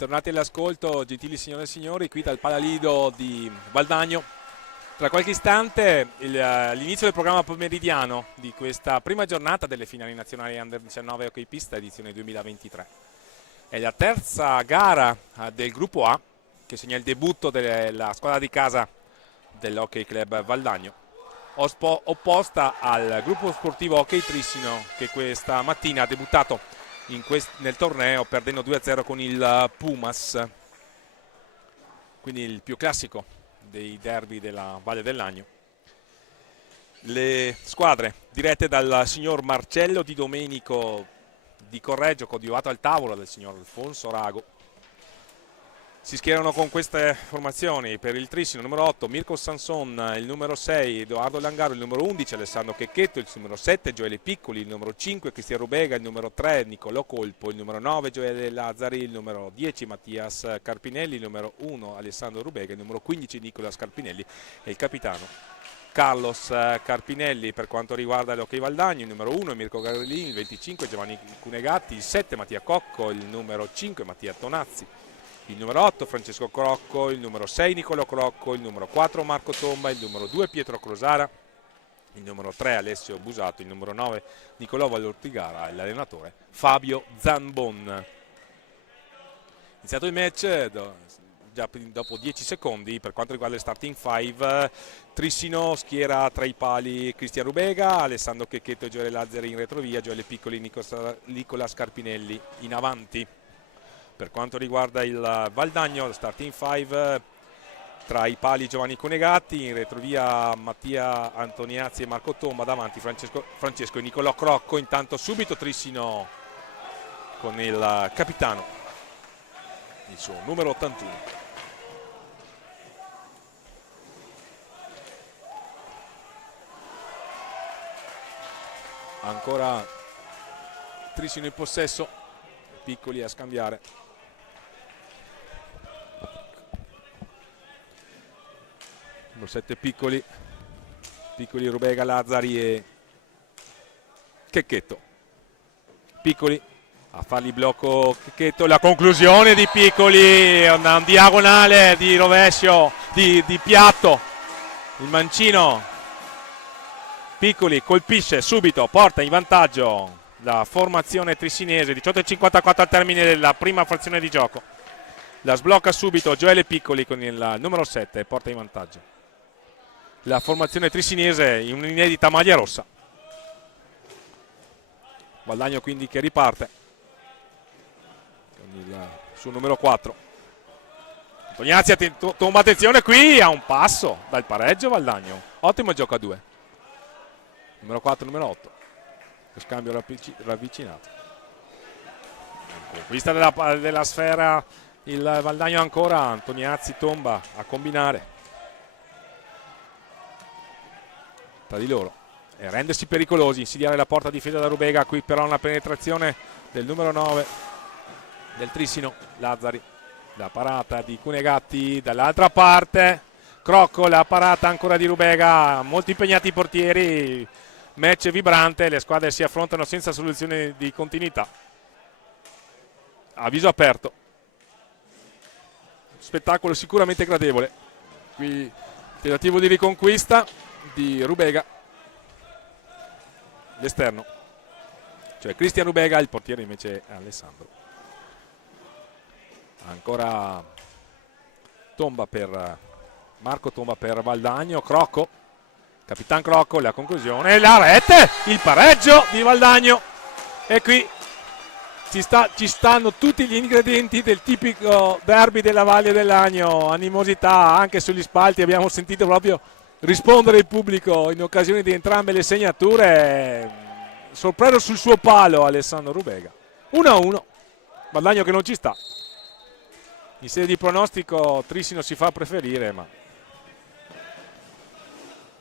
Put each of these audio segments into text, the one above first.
Bentornati all'ascolto, gentili signore e signori, qui dal Palalido di Valdagno. Tra qualche istante l'inizio del programma pomeridiano di questa prima giornata delle finali nazionali Under 19 Hockey Pista edizione 2023. È la terza gara del gruppo A che segna il debutto della squadra di casa dell'Hockey Club Valdagno, opposta al gruppo sportivo Hockey Trissino che questa mattina ha debuttato nel torneo perdendo 2-0 con il Pumas, quindi il più classico dei derby della Valle del Lagno. Le squadre dirette dal signor Marcello Di Domenico di Correggio, coadiuvato al tavolo del signor Alfonso Rago, si schierano con queste formazioni: per il Trissino numero 8 Mirko Sanson, il numero 6 Edoardo Langaro, il numero 11 Alessandro Checchetto, il numero 7 Gioele Piccoli, il numero 5 Cristian Rubega, il numero 3 Niccolò Colpo, il numero 9 Gioele Lazzari, il numero 10 Mattias Carpinelli, il numero 1 Alessandro Rubega, il numero 15 Nicola Scarpinelli e il capitano Carlos Carpinelli. Per quanto riguarda l'Hockey Valdagno, il numero 1 Mirko Garlini, il 25 Giovanni Cunegatti, il 7 Mattia Cocco, il numero 5 Mattia Tonazzi, il numero 8 Francesco Crocco, il numero 6 Niccolò Crocco, il numero 4 Marco Tomba, il numero 2 Pietro Crosara, il numero 3 Alessio Busato, il numero 9 Niccolò Valortigara e l'allenatore Fabio Zanbon. Iniziato il match, già dopo 10 secondi, per quanto riguarda le starting 5, Trissino schiera tra i pali Cristian Rubega, Alessandro Checchetto e Gioele Lazzari in retrovia, Gioele Piccoli e Nicola Scarpinelli in avanti. Per quanto riguarda il Valdagno, starting 5, tra i pali Giovanni Cunegatti, in retrovia Mattia Antoniazzi e Marco Tomba, davanti Francesco e Niccolò Crocco. Intanto subito Trissino con il capitano, il suo numero 81. Ancora Trissino in possesso, Piccoli a scambiare. Numero 7 Piccoli, Rubega, Lazzari e Checchetto. Piccoli a fargli blocco Checchetto, la conclusione di Piccoli, una diagonale di rovescio di piatto, il mancino. Piccoli colpisce subito, porta in vantaggio la formazione trissinese, 18:54 al termine della prima frazione di gioco. La sblocca subito Gioele Piccoli con il numero 7 e porta in vantaggio la formazione trissinese in un'inedita maglia rossa. Valdagno quindi che riparte con il suo numero 4. Antoniazzi, tomba, attenzione qui, a un passo dal pareggio Valdagno. Ottimo gioco a 2. Numero 4, numero 8. Lo scambio ravvicinato. Conquista della sfera il Valdagno ancora. Antoniazzi tomba a combinare tra di loro e rendersi pericolosi, insidiare la porta difesa da Rubega. Qui però una penetrazione del numero 9 del Trissino, Lazzari, la parata di Cunegatti dall'altra parte, Crocco, la parata ancora di Rubega, molto impegnati i portieri, match vibrante, le squadre si affrontano senza soluzione di continuità. A viso aperto, spettacolo sicuramente gradevole. Qui tentativo di riconquista di Rubega, l'esterno, cioè Cristian Rubega, il portiere invece è Alessandro. Ancora Tomba per Marco Tomba per Valdagno, Crocco, Capitan Crocco, la conclusione, la rete, il pareggio di Valdagno. E qui ci stanno tutti gli ingredienti del tipico derby della Valle del Lagno, animosità anche sugli spalti, abbiamo sentito proprio rispondere il pubblico in occasione di entrambe le segnature. Sorpreso sul suo palo Alessandro Rubega. 1-1, Valdagno che non ci sta. In sede di pronostico Trissino si fa preferire, ma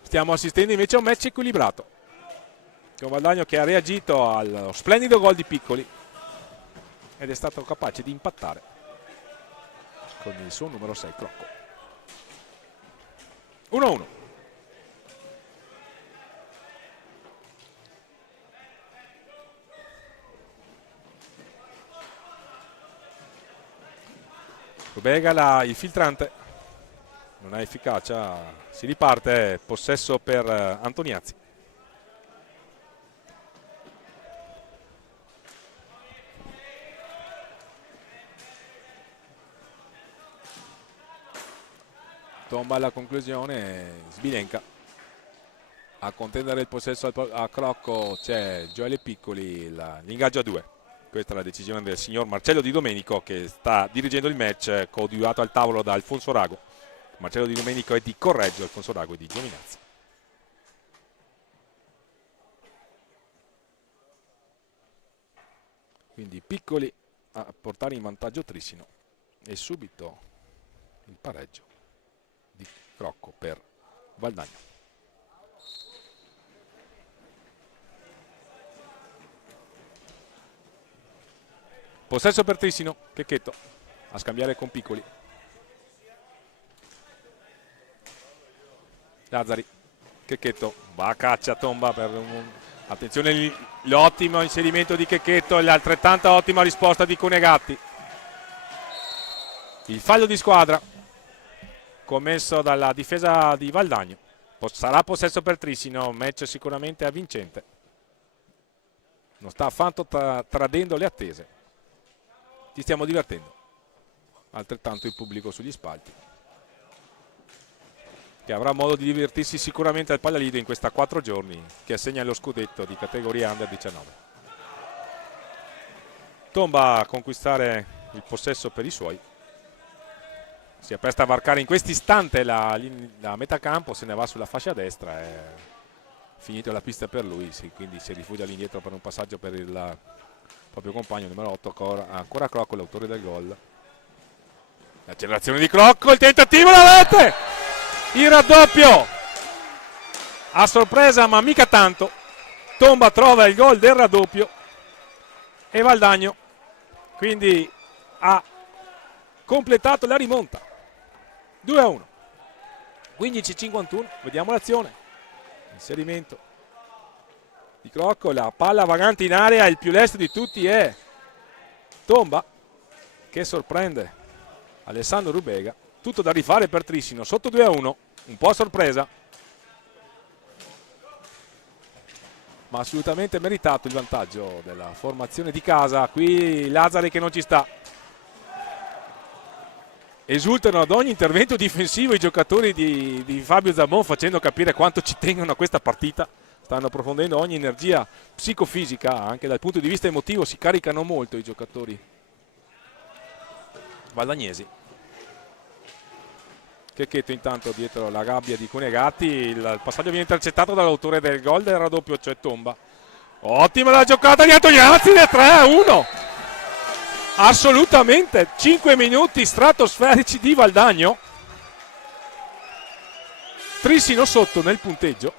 stiamo assistendo invece a un match equilibrato, con Valdagno che ha reagito allo splendido gol di Piccoli ed è stato capace di impattare con il suo numero 6 Crocco. 1-1. Rubega il filtrante non ha efficacia, si riparte, possesso per Antoniazzi. Tomba alla conclusione, Sbilenka a contendere il possesso a Crocco, c'è Gioele Piccoli, l'ingaggio a 2. Questa è la decisione del signor Marcello Di Domenico, che sta dirigendo il match, coadiuvato al tavolo da Alfonso Rago. Marcello Di Domenico è di Correggio, Alfonso Rago è di Giovinazzi. Quindi Piccoli a portare in vantaggio Trissino e subito il pareggio di Crocco per Valdagno. Possesso per Trissino, Checchetto a scambiare con Piccoli. Lazzari, Checchetto va a caccia, Tomba per attenzione l'ottimo inserimento di Checchetto e l'altrettanta ottima risposta di Cunegatti. Il fallo di squadra commesso dalla difesa di Valdagno. Sarà possesso per Trissino, match sicuramente avvincente. Non sta affatto tradendo le attese. Ci stiamo divertendo, altrettanto il pubblico sugli spalti, che avrà modo di divertirsi sicuramente al Pallalido in questa 4 giorni che assegna lo scudetto di categoria Under 19. Tomba a conquistare il possesso per i suoi, si appresta a varcare in questo istante la metà campo, se ne va sulla fascia destra, è finita la pista per lui, quindi si rifugia all'indietro per un passaggio per il proprio compagno numero 8, ancora Crocco, l'autore del gol. L'accelerazione di Crocco, il tentativo, la rete, il raddoppio a sorpresa ma mica tanto. Tomba trova il gol del raddoppio e Valdagno quindi ha completato la rimonta. 2-1, 15-51, vediamo l'azione, inserimento di Crocco, la palla vagante in area, il più lesto di tutti è Tomba che sorprende Alessandro Rubega. Tutto da rifare per Trissino, sotto 2-1, un po' a sorpresa ma assolutamente meritato il vantaggio della formazione di casa. Qui Lazzari che non ci sta, esultano ad ogni intervento difensivo i giocatori di Fabio Zambon, facendo capire quanto ci tengono a questa partita. Stanno approfondendo ogni energia psicofisica, anche dal punto di vista emotivo si caricano molto i giocatori valdagnesi. Checchetto intanto dietro la gabbia di Cunegatti, il passaggio viene intercettato dall'autore del gol del raddoppio, cioè Tomba. Ottima la giocata di Antoniazzi, del 3-1. Assolutamente, 5 minuti stratosferici di Valdagno. Trissino sotto nel punteggio.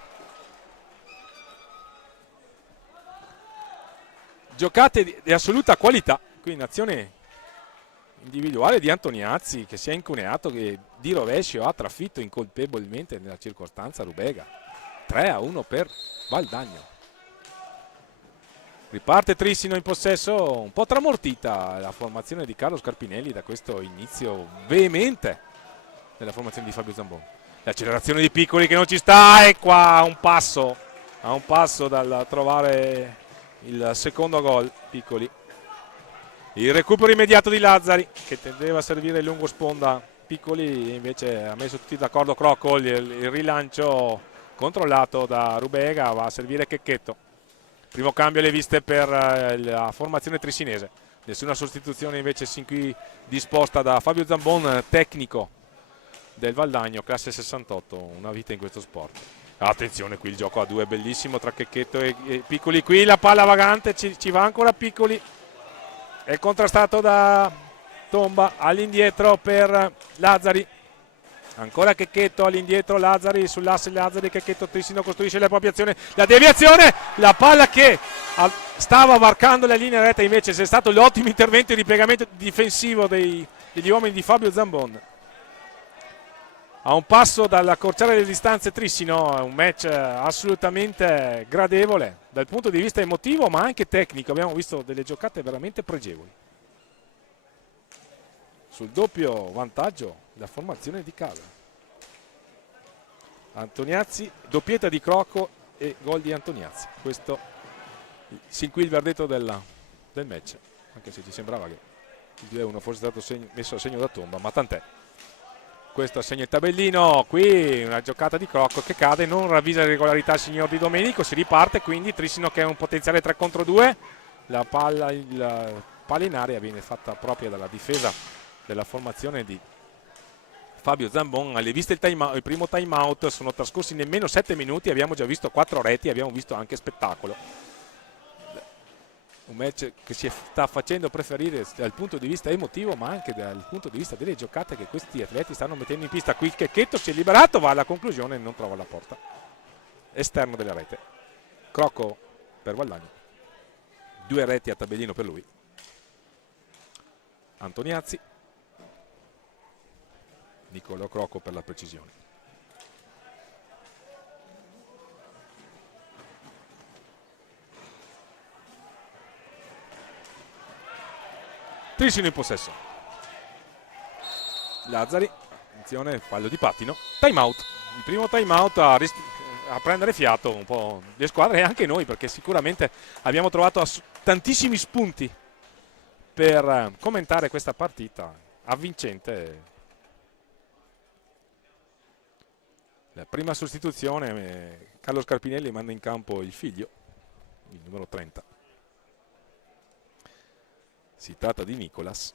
Giocate di assoluta qualità, qui in azione individuale di Antoniazzi che si è incuneato, che di rovescio ha trafitto incolpevolmente nella circostanza Rubega. 3-1 per Valdagno. Riparte Trissino in possesso, un po' tramortita la formazione di Carlo Scarpinelli da questo inizio veemente della formazione di Fabio Zambon. L'accelerazione di Piccoli che non ci sta, e qua a un passo dal trovare il secondo gol Piccoli. Il recupero immediato di Lazzari che tendeva a servire il lungo sponda Piccoli, invece ha messo tutti d'accordo Crocco, il rilancio controllato da Rubega, va a servire Checchetto. Primo cambio alle viste per la formazione trissinese, nessuna sostituzione invece sin qui disposta da Fabio Zambon, tecnico del Valdagno, classe 68, una vita in questo sport. Attenzione qui il gioco a 2 bellissimo tra Checchetto e Piccoli, qui la palla vagante, ci va ancora Piccoli, è contrastato da Tomba, all'indietro per Lazzari, ancora Checchetto all'indietro, Lazzari sull'asse, Lazzari, Checchetto, Trissino costruisce la propria azione, la deviazione, la palla che stava varcando la linea retta, invece c'è stato l'ottimo intervento di ripiegamento difensivo degli uomini di Fabio Zambon. A un passo dall'accorciare le distanze Trissino, è un match assolutamente gradevole dal punto di vista emotivo ma anche tecnico, abbiamo visto delle giocate veramente pregevoli. sul doppio vantaggio la formazione di casa. Antoniazzi, doppietta di Crocco e gol di Antoniazzi. Questo sin qui il verdetto del match, anche se ci sembrava che il 2-1 fosse stato messo a segno da tomba, ma tant'è. Questo segna il tabellino, qui una giocata di Crocco che cade, non ravvisa l'irregolarità il signor Di Domenico, si riparte, quindi Trissino che è un potenziale 3 contro 2, la palla in area viene fatta propria dalla difesa della formazione di Fabio Zambon. Alle viste il primo time out, sono trascorsi nemmeno 7 minuti, abbiamo già visto 4 reti, abbiamo visto anche spettacolo. Un match che si sta facendo preferire dal punto di vista emotivo, ma anche dal punto di vista delle giocate che questi atleti stanno mettendo in pista. Qui Checchetto si è liberato, va alla conclusione e non trova la porta esterno della rete. Crocco per Valdagno, 2 reti a tabellino per lui. Antoniazzi, Niccolò Crocco per la precisione. Trissino in possesso. Lazzari, attenzione, fallo di pattino. Time out. Il primo time out a prendere fiato un po' le squadre e anche noi, perché sicuramente abbiamo trovato tantissimi spunti per commentare questa partita avvincente. La prima sostituzione, Carlo Scarpinelli manda in campo il figlio, il numero 30. Si tratta di Nicolas.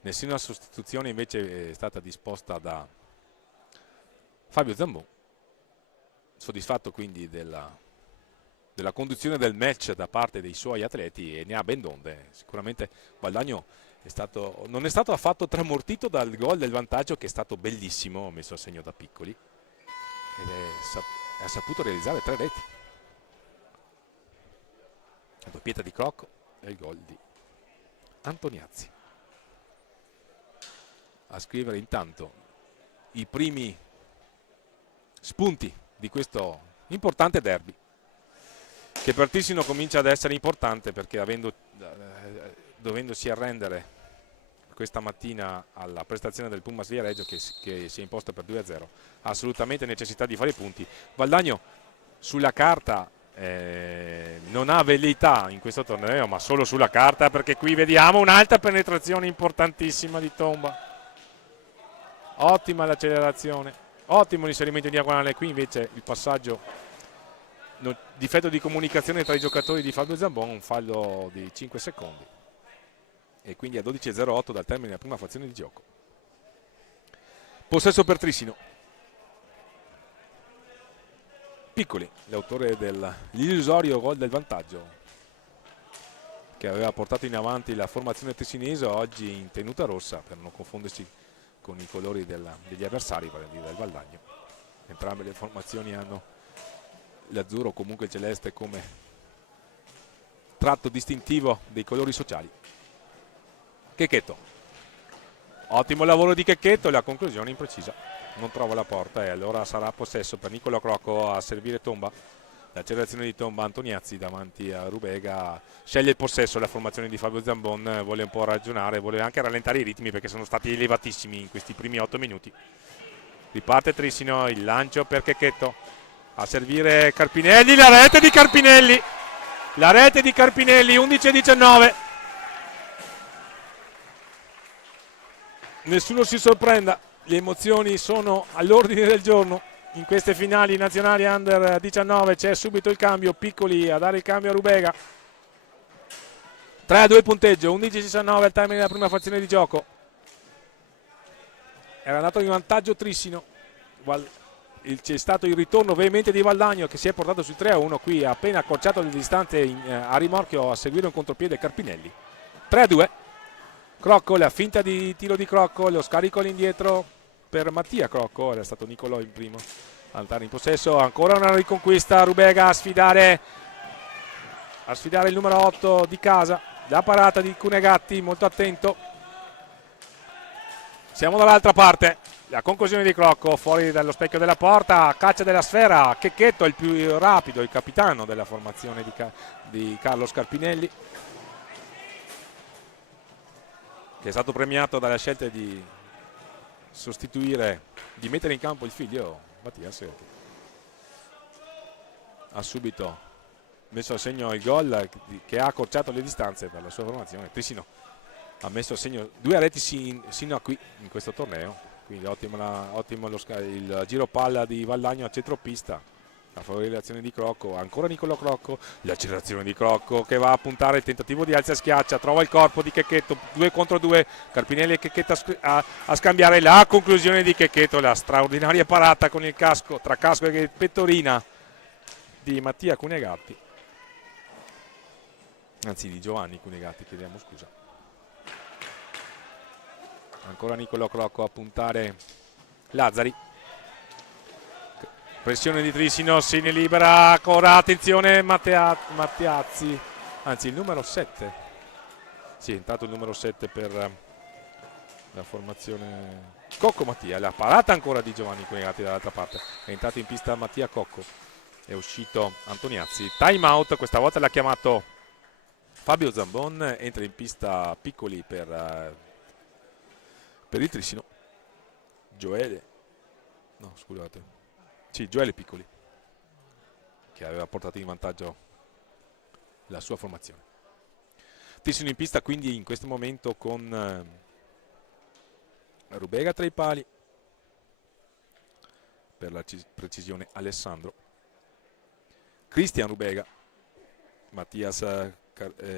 Nessuna sostituzione invece è stata disposta da Fabio Zambon, soddisfatto quindi della conduzione del match da parte dei suoi atleti, e ne ha ben donde. Sicuramente Valdagno non è stato affatto tramortito dal gol del vantaggio, che è stato bellissimo, messo a segno da Piccoli, ed ha saputo realizzare 3 reti. La doppietta di Crocco e il gol di Antoniazzi. A scrivere intanto i primi spunti di questo importante derby, che per Trissino comincia ad essere importante, perché dovendosi arrendere questa mattina alla prestazione del Pumas Viareggio che si è imposta per 2-0, ha assolutamente necessità di fare i punti. Valdagno sulla carta non ha velleità in questo torneo, ma solo sulla carta, perché qui vediamo un'alta penetrazione importantissima di Tomba. Ottima l'accelerazione, ottimo l'inserimento in diagonale. Qui invece il passaggio, difetto di comunicazione tra i giocatori di Fabio Zambon, un fallo di 5 secondi, e quindi a 12:08 dal termine della prima frazione di gioco. Possesso per Trissino. Piccoli, l'autore dell'illusorio gol del vantaggio, che aveva portato in avanti la formazione tessinese, oggi in tenuta rossa per non confondersi con i colori degli avversari, vale a dire del Valdagno. Entrambe le formazioni hanno l'azzurro o comunque il celeste come tratto distintivo dei colori sociali. Checchetto, ottimo lavoro di Checchetto, la conclusione imprecisa, non trova la porta, e allora sarà possesso per Niccolò Crocco a servire Tomba. L'accelerazione di Tomba, Antoniazzi davanti a Rubega, sceglie il possesso. La formazione di Fabio Zambon vuole un po' ragionare, vuole anche rallentare i ritmi, perché sono stati elevatissimi in questi primi 8 minuti. Riparte Trissino, il lancio per Checchetto, a servire Carpinelli, la rete di Carpinelli, 11-19. Nessuno si sorprenda, le emozioni sono all'ordine del giorno in queste finali nazionali under 19. C'è subito il cambio, Piccoli a dare il cambio a Rubega. 3-2 il punteggio, 11-19 al termine della prima frazione di gioco. Era andato in vantaggio Trissino, c'è stato il ritorno veemente di Valdagno, che si è portato sul 3-1. Qui ha appena accorciato le distanze a rimorchio, a seguire un contropiede Carpinelli. 3-2. Crocco, la finta di tiro di Crocco, lo scarico all'indietro per Mattia Crocco, era stato Niccolò il primo a andare in possesso. Ancora una riconquista, Rubega a sfidare il numero 8 di casa, la parata di Cunegatti, molto attento. Siamo dall'altra parte, la conclusione di Crocco fuori dallo specchio della porta, caccia della sfera, Checchetto il più rapido, il capitano della formazione di Carlo Scarpinelli. che è stato premiato dalla scelta di sostituire, di mettere in campo il figlio Mattias, che ha subito messo a segno il gol che ha accorciato le distanze per la sua formazione. Trissino ha messo a segno 2 reti sino a qui in questo torneo, quindi ottimo il giro palla di Valdagno a centropista a favorire l'azione di Crocco. Ancora Niccolò Crocco, l'accelerazione di Crocco che va a puntare, il tentativo di alza e schiaccia, trova il corpo di Checchetto, 2 contro 2, Carpinelli e Checchetto a scambiare, la conclusione di Checchetto, la straordinaria parata con il casco, tra casco e pettorina di Mattia Cunegatti, anzi di Giovanni Cunegatti, chiediamo scusa. Ancora Niccolò Crocco a puntare Lazzari, pressione di Trissino, si ne libera ancora, attenzione Mattiazzi, anzi il numero 7, sì, è entrato il numero 7 per la formazione Cocco Mattia, la parata ancora di Giovanni Cunegatti dall'altra parte, è entrato in pista Mattia Cocco, è uscito Antoniazzi, time out, questa volta l'ha chiamato Fabio Zambon, entra in pista Piccoli per il Trissino, Gioele Piccoli, che aveva portato in vantaggio la sua formazione. Trissino in pista quindi in questo momento con Rubega tra i pali, per la precisione Alessandro, Cristian Rubega,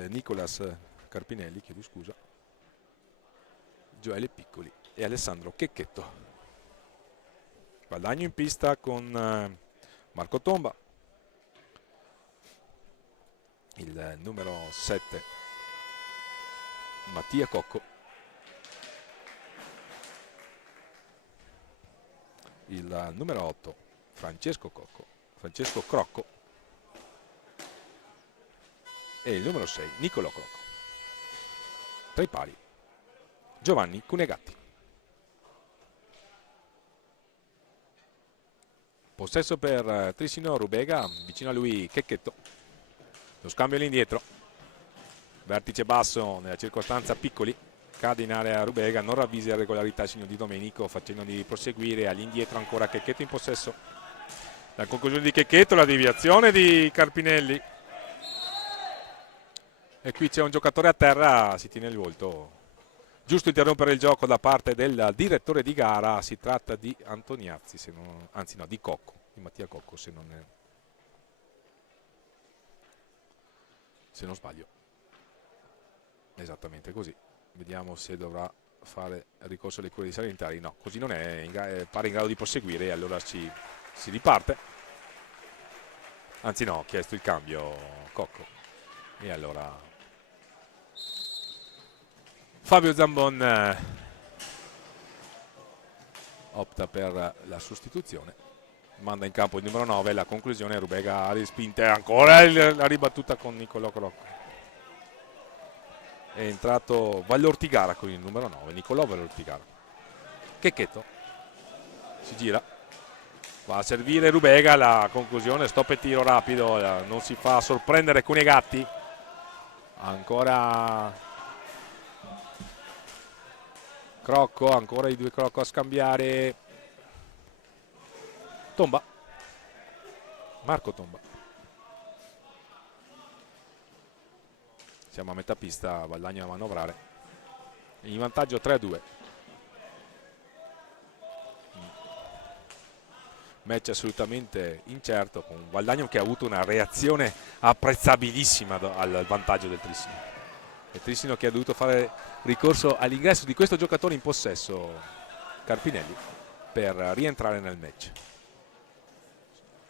Nicolas Carpinelli, chiedo scusa, Gioele Piccoli e Alessandro Checchetto. Valdagno in pista con Marco Tomba, il numero 7 Mattia Cocco, il numero 8 Francesco Crocco e il numero 6 Niccolò Crocco. Tra i pali Giovanni Cunegatti. Possesso per Trissino, Rubega, vicino a lui Checchetto, lo scambio all'indietro, vertice basso nella circostanza Piccoli, cade in area Rubega, non ravvisa irregolarità il segno di Domenico, facendo di proseguire all'indietro ancora Checchetto in possesso. La conclusione di Checchetto, la deviazione di Carpinelli, e qui c'è un giocatore a terra, si tiene il volto. Giusto interrompere il gioco da parte del direttore di gara, si tratta di Antoniazzi, di Cocco, di Mattia Cocco se non sbaglio. Esattamente così. Vediamo se dovrà fare ricorso alle cure dei sanitari. No, così non è, pare in grado di proseguire e allora si riparte. Anzi no, ha chiesto il cambio Cocco. E allora Fabio Zambon opta per la sostituzione, manda in campo il numero 9, la conclusione Rubega ha respinto ancora la ribattuta con Niccolò Crocco. È entrato Vallortigara con il numero 9, Niccolò Vallortigara. Checchetto si gira, va a servire Rubega, la conclusione stop e tiro rapido, non si fa sorprendere Cunegatti. Ancora Crocco, ancora i due Crocco a scambiare. Tomba, Marco Tomba. Siamo a metà pista, Valdagno a manovrare. In vantaggio 3-2. Match assolutamente incerto, con Valdagno che ha avuto una reazione apprezzabilissima al vantaggio del Trissino. E Trissino che ha dovuto fare ricorso all'ingresso di questo giocatore in possesso, Carpinelli, per rientrare nel match.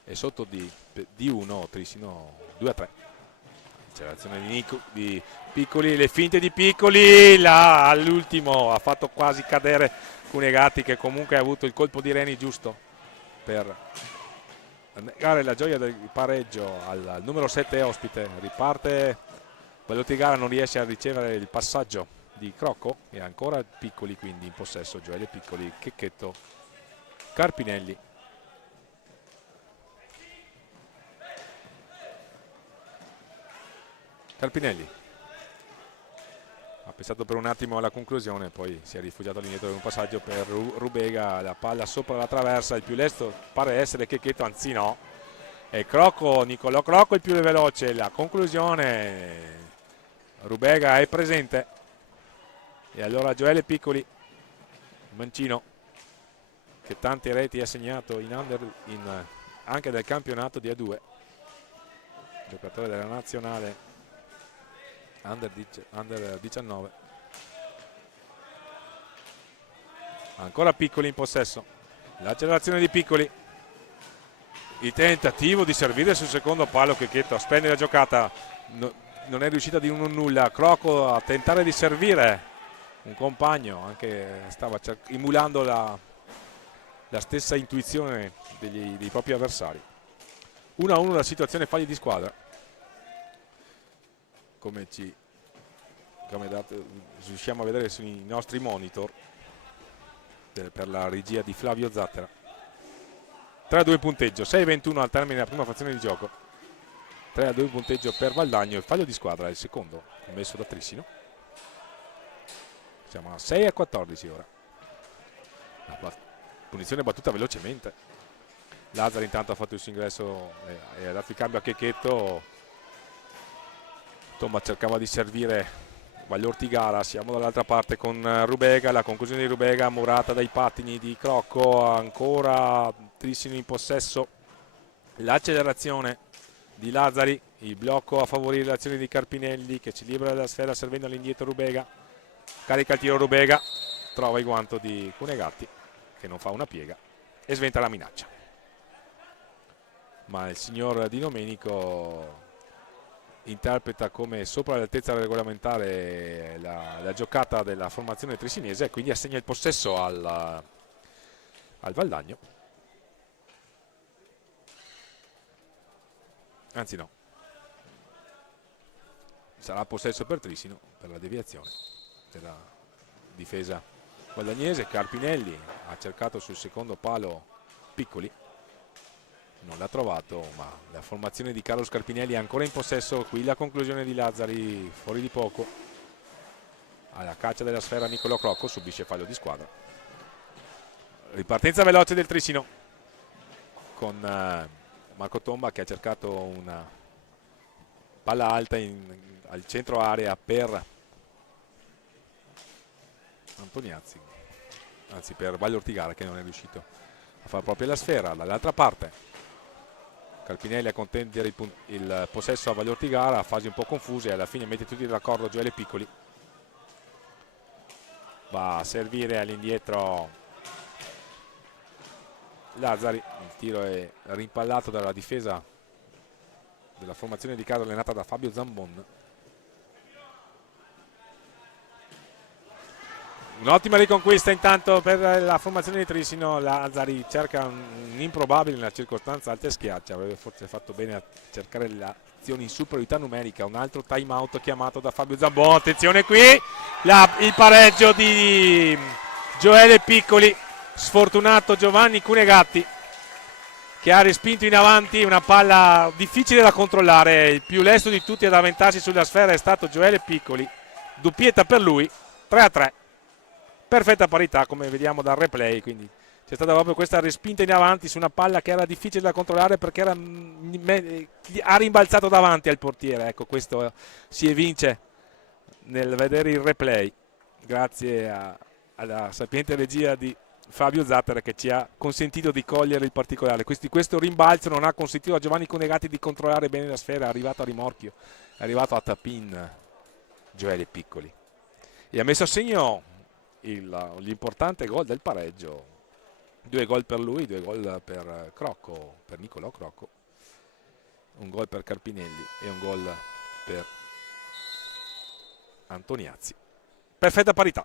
E sotto di 1 Trissino 2-3. L'azione di Piccoli, le finte di Piccoli, là all'ultimo ha fatto quasi cadere Cunegatti, che comunque ha avuto il colpo di reni giusto per negare la gioia del pareggio al numero 7 ospite. Riparte Vallortigara, non riesce a ricevere il passaggio di Crocco e ancora Piccoli quindi in possesso, Gioele Piccoli, Checchetto, Carpinelli. Carpinelli Ha pensato per un attimo alla conclusione, poi si è rifugiato all'indietro di un passaggio per Rubega, la palla sopra la traversa, il più lesto pare essere Chechetto, anzi no, è Crocco, Nicolò Crocco il più veloce, la conclusione, Rubega è presente, e allora Gioele Piccoli, mancino, che tante reti ha segnato anche del campionato di A2, giocatore della nazionale Under 19. Ancora Piccoli in possesso, l'accelerazione di Piccoli, il tentativo di servire sul secondo palo, Chechetto spende la giocata, non è riuscita di nulla. Crocco a tentare di servire un compagno, anche stava emulando la stessa intuizione dei propri avversari. 1-1 la situazione, falli di squadra, come riusciamo a vedere sui nostri monitor per la regia di Flavio Zattera. 3-2 punteggio, 6-21 al termine della prima frazione di gioco. 3-2 punteggio per Valdagno, il fallo di squadra è il secondo commesso da Trissino. Siamo a 6-14 ora. La punizione battuta velocemente. Lazzari intanto ha fatto il suo ingresso e ha dato il cambio a Chechetto. Tomba cercava di servire Vagliortigara, siamo dall'altra parte con Rubega, la conclusione di Rubega murata dai pattini di Crocco, ancora Trissino in possesso, l'accelerazione di Lazzari, il blocco a favorire l'azione di Carpinelli che ci libera della sfera servendo all'indietro Rubega, carica il tiro Rubega, trova il guanto di Cunegatti che non fa una piega e sventa la minaccia, ma il signor Di Domenico interpreta come sopra l'altezza regolamentare la giocata della formazione trisinese e quindi assegna il possesso al Valdagno, anzi no, sarà possesso per Trissino per la deviazione della difesa valdagnese. Carpinelli ha cercato sul secondo palo Piccoli, non l'ha trovato, ma la formazione di Carlo Carpinelli è ancora in possesso. Qui la conclusione di Lazzari fuori di poco, alla caccia della sfera Nicolò Crocco, subisce fallo di squadra. Ripartenza veloce del Trissino con Marco Tomba che ha cercato una palla alta al centro area per Antoniazzi, anzi per Vagliortigara, che non è riuscito a far proprio la sfera. Dall'altra parte Carpinelli a contendere il possesso a Vagliortigara, a fasi un po' confuse, e alla fine mette tutti d'accordo Gioele Piccoli. Va a servire all'indietro Lazzari, il tiro è rimpallato dalla difesa della formazione di casa allenata da Fabio Zambon. Un'ottima riconquista intanto per la formazione di Trissino. Lazzari cerca un improbabile nella circostanza alta e schiaccia, avrebbe forse fatto bene a cercare le azioni in superiorità numerica. Un altro time out chiamato da Fabio Zambon, attenzione qui il pareggio di Gioele Piccoli, sfortunato Giovanni Cunegatti che ha respinto in avanti una palla difficile da controllare. Il più lesto di tutti ad avventarsi sulla sfera è stato Gioele Piccoli, doppietta per lui, 3-3. Perfetta parità come vediamo dal replay, quindi c'è stata proprio questa respinta in avanti su una palla che era difficile da controllare perché ha rimbalzato davanti al portiere. Ecco, questo si evince nel vedere il replay grazie alla sapiente regia di Fabio Zattera che ci ha consentito di cogliere il particolare. Questo rimbalzo non ha consentito a Giovanni Cunegatti di controllare bene la sfera, è arrivato a rimorchio, è arrivato a tapin Gioele Piccoli e ha messo a segno l'importante gol del pareggio. 2 gol per lui, 2 gol per Crocco, per Nicolò Crocco, un gol per Carpinelli e un gol per Antoniazzi. Perfetta parità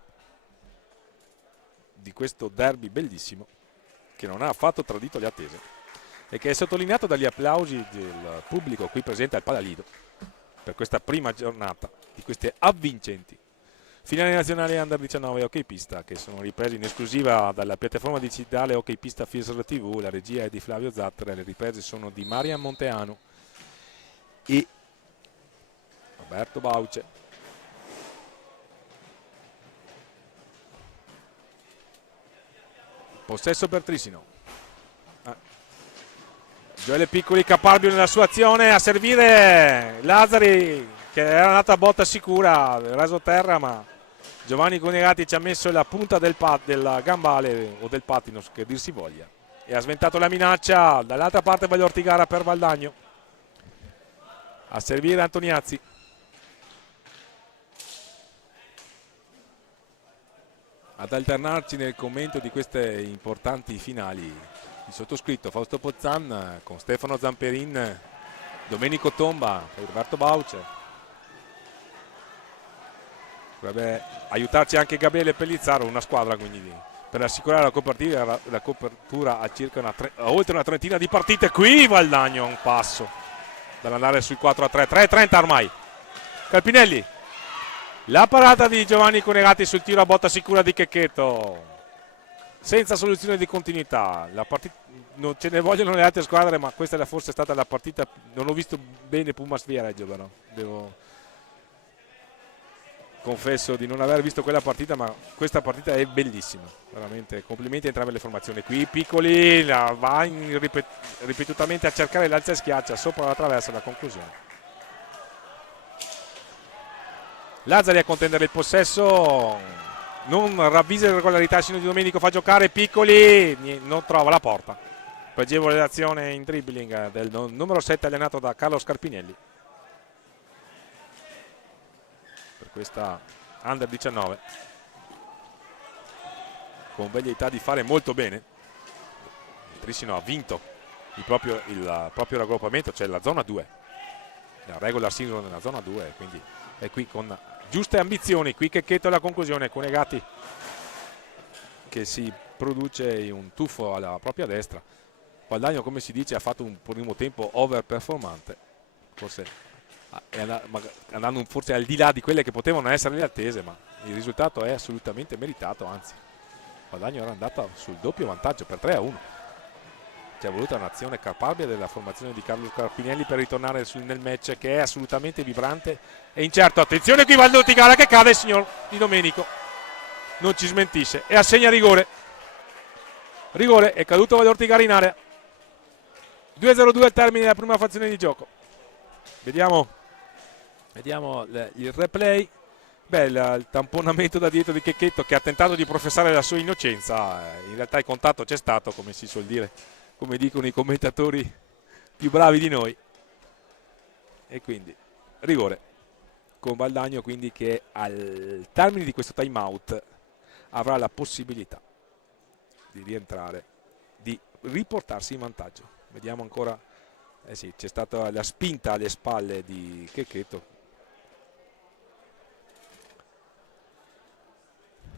di questo derby bellissimo che non ha affatto tradito le attese e che è sottolineato dagli applausi del pubblico qui presente al Palalido per questa prima giornata di queste avvincenti finali nazionali Under 19 Hockey Pista, che sono riprese in esclusiva dalla piattaforma digitale Hockey Pista Fisr TV. La regia è di Flavio Zattera, le riprese sono di Marian Monteano e Roberto Bauce. Possesso per Trissino. Gioele Piccoli caparbio nella sua azione, a servire Lazzari che era andata a botta sicura, reso terra, ma Giovanni Conegati ci ha messo la punta della gambale o del pattino, che dir si voglia, e ha sventato la minaccia. Dall'altra parte Valle Ortigara per Valdagno, a servire Antoniazzi. Ad alternarci nel commento di queste importanti finali il sottoscritto Fausto Pozzan con Stefano Zamperin, Domenico Tomba e Roberto Bauce. Dovrebbe aiutarci anche Gabriele Pellizzaro, una squadra quindi per assicurare la copertura a circa oltre una trentina di partite. Qui Valdagno un passo dall'andare sul 4-3, 3-30 ormai. Carpinelli, la parata di Giovanni Conegati sul tiro a botta sicura di Checchetto, senza soluzione di continuità. La partita, non ce ne vogliono le altre squadre, ma questa è forse stata la partita. Non ho visto bene Pumas Viareggio, però confesso di non aver visto quella partita, ma questa partita è bellissima, veramente. Complimenti a entrambe le formazioni. Qui Piccoli va ripetutamente a cercare l'alza e schiaccia sopra la traversa, la conclusione. Lazzari a contendere il possesso, non ravvisa irregolarità. Sino di Domenico fa giocare Piccoli, non trova la porta. Pregevole azione in dribbling del numero 7 allenato da Carlo Scarpinelli per questa Under 19, con velleità di fare molto bene. Il Trissino ha vinto il proprio raggruppamento, cioè la zona 2, la regular season nella zona 2, quindi è qui con giuste ambizioni. Qui Checchetto alla conclusione, Conegati che si produce un tuffo alla propria destra. Valdagno, come si dice, ha fatto un primo tempo overperformante, forse andando forse al di là di quelle che potevano essere le attese, ma il risultato è assolutamente meritato. Anzi, Valdagno era andata sul doppio vantaggio per 3-1. Ci è voluta un'azione caparbia della formazione di Carlo Carpinelli per ritornare nel match, che è assolutamente vibrante e incerto. Attenzione qui Valle Ortigara che cade, il signor Di Domenico non ci smentisce e assegna rigore. È caduto Valle Ortigara in area. 2-0-2 al termine della prima frazione di gioco. Vediamo il replay. Il tamponamento da dietro di Checchetto, che ha tentato di professare la sua innocenza. In realtà il contatto c'è stato, come si suol dire, come dicono i commentatori più bravi di noi, e quindi rigore con Valdagno, quindi, che al termine di questo time out avrà la possibilità di rientrare, di riportarsi in vantaggio. Vediamo ancora, sì, c'è stata la spinta alle spalle di Checchetto.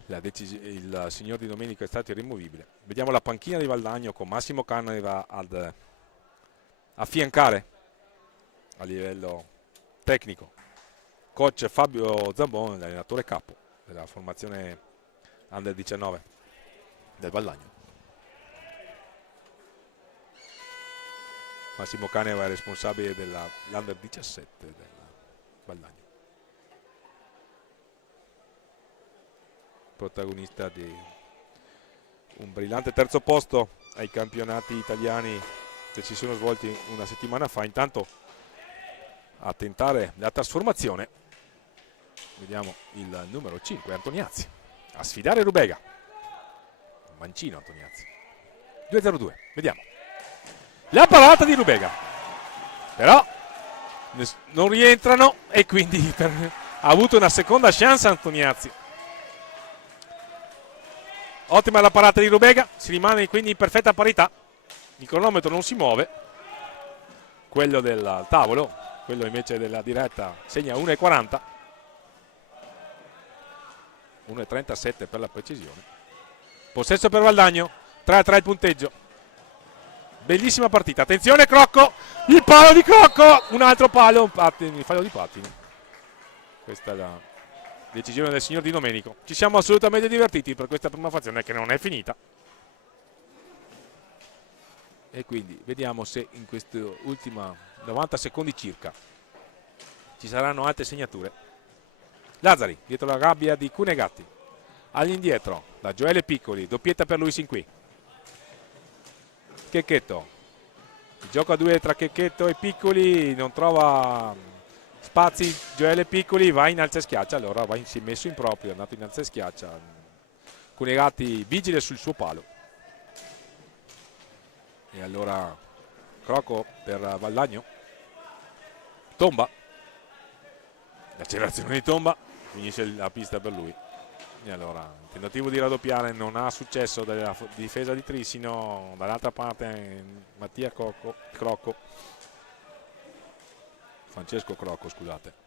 Il signor Di Domenico è stato irrimovibile. Vediamo la panchina di Valdagno con Massimo Caneva ad affiancare a livello tecnico coach Fabio Zambon, l'allenatore capo della formazione Under 19 del Valdagno. Massimo Caneva è responsabile dell'Under 17 del Valdagno, protagonista di un brillante terzo posto ai campionati italiani che si sono svolti una settimana fa. Intanto a tentare la trasformazione vediamo il numero 5 Antoniazzi a sfidare Rubega, mancino Antoniazzi. 2-0-2, vediamo la parata di Rubega, però non rientrano e quindi ha avuto una seconda chance Antoniazzi. Ottima la parata di Rubega, si rimane quindi in perfetta parità, il cronometro non si muove, quello del tavolo, quello invece della diretta segna 1,40, 1,37 per la precisione. Possesso per Valdagno, 3-3 il punteggio. Bellissima partita, attenzione Crocco, il palo di Crocco, un altro palo, il fallo di pattini. Questa è la decisione del signor Di Domenico. Ci siamo assolutamente divertiti per questa prima frazione che non è finita. E quindi vediamo se in questi ultimi 90 secondi circa ci saranno altre segnature. Lazzari dietro la gabbia di Conegati, all'indietro da Gioele Piccoli, doppietta per lui sin qui. Checchetto, gioco a due tra Checchetto e Piccoli, non trova spazi Gioele Piccoli, va in alza e schiaccia, allora si è messo in proprio, è andato in alza e schiaccia, Cunegatti vigile sul suo palo. E allora Crocco per Valdagno, tomba, l'accelerazione di tomba, finisce la pista per lui. E allora il tentativo di raddoppiare non ha successo dalla difesa di Trissino, dall'altra parte Mattia Crocco, Francesco Crocco, scusate.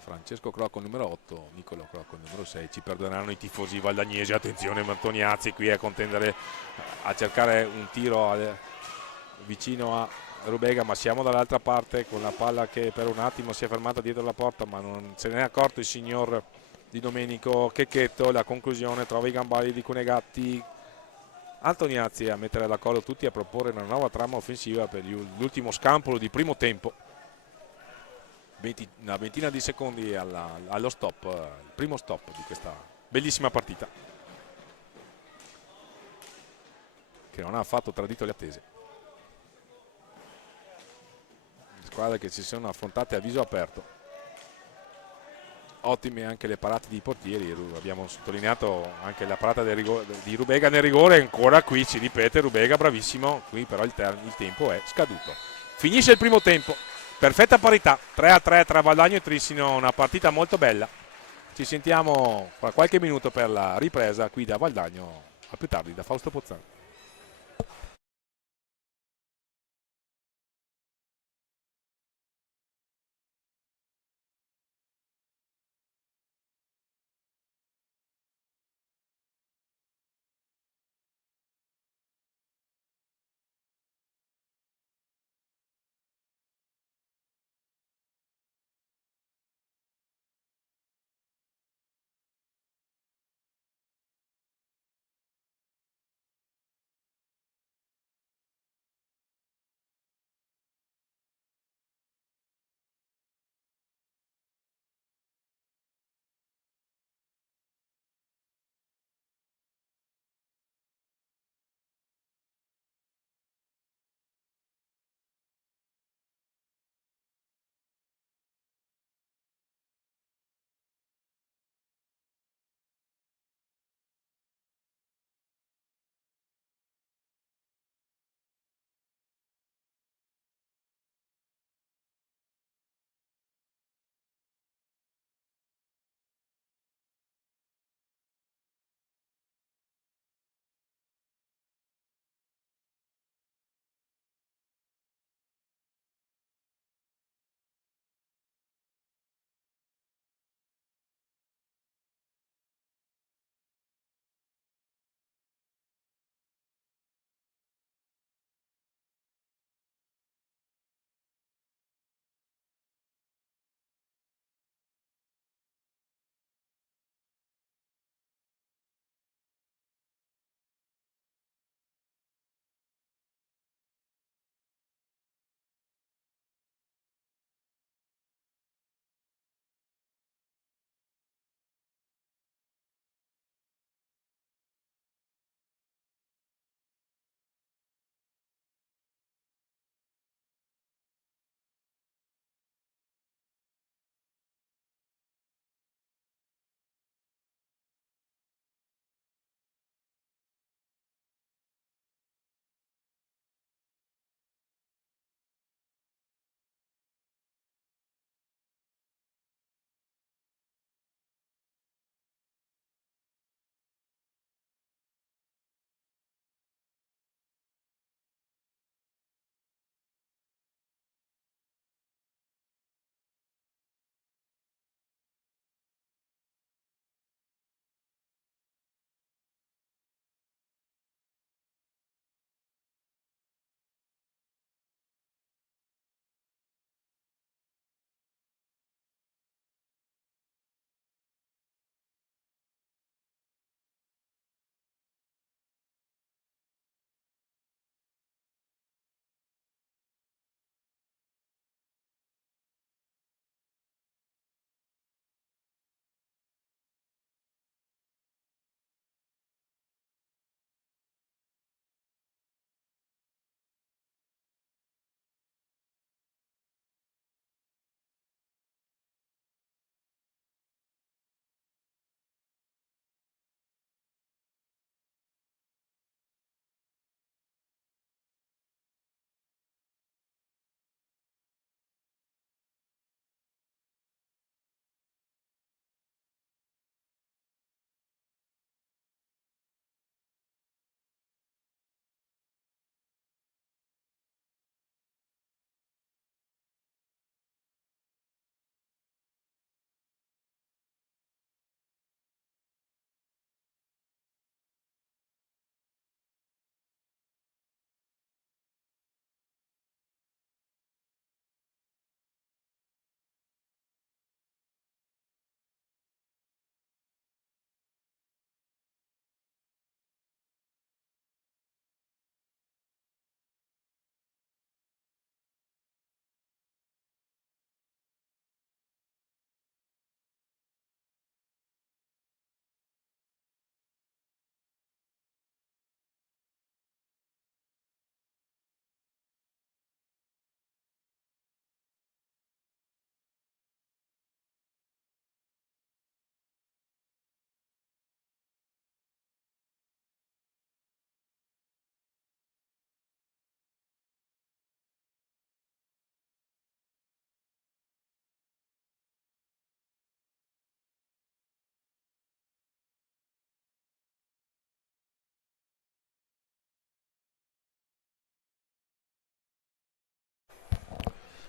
Francesco Crocco numero 8, Niccolò Crocco numero 6. Ci perdoneranno i tifosi valdagnesi. Attenzione Antoniazzi qui a contendere, a cercare un tiro vicino a Rubega, ma siamo dall'altra parte con la palla che per un attimo si è fermata dietro la porta, ma non se ne è accorto il signor Di Domenico Checchetto. La conclusione trova i gambali di Cunegatti, Antoniazzi a mettere d'accordo tutti a proporre una nuova trama offensiva per l'ultimo scampolo di primo tempo. Una ventina di secondi allo stop, il primo stop di questa bellissima partita che non ha affatto tradito le attese. Le squadre che si sono affrontate a viso aperto, ottime anche le parate di portieri, abbiamo sottolineato anche la parata di Rubega nel rigore, ancora qui si ripete Rubega bravissimo, qui però il tempo è scaduto. Finisce il primo tempo, perfetta parità, 3-3 tra Valdagno e Trissino, una partita molto bella. Ci sentiamo fra qualche minuto per la ripresa qui da Valdagno, a più tardi da Fausto Pozzani.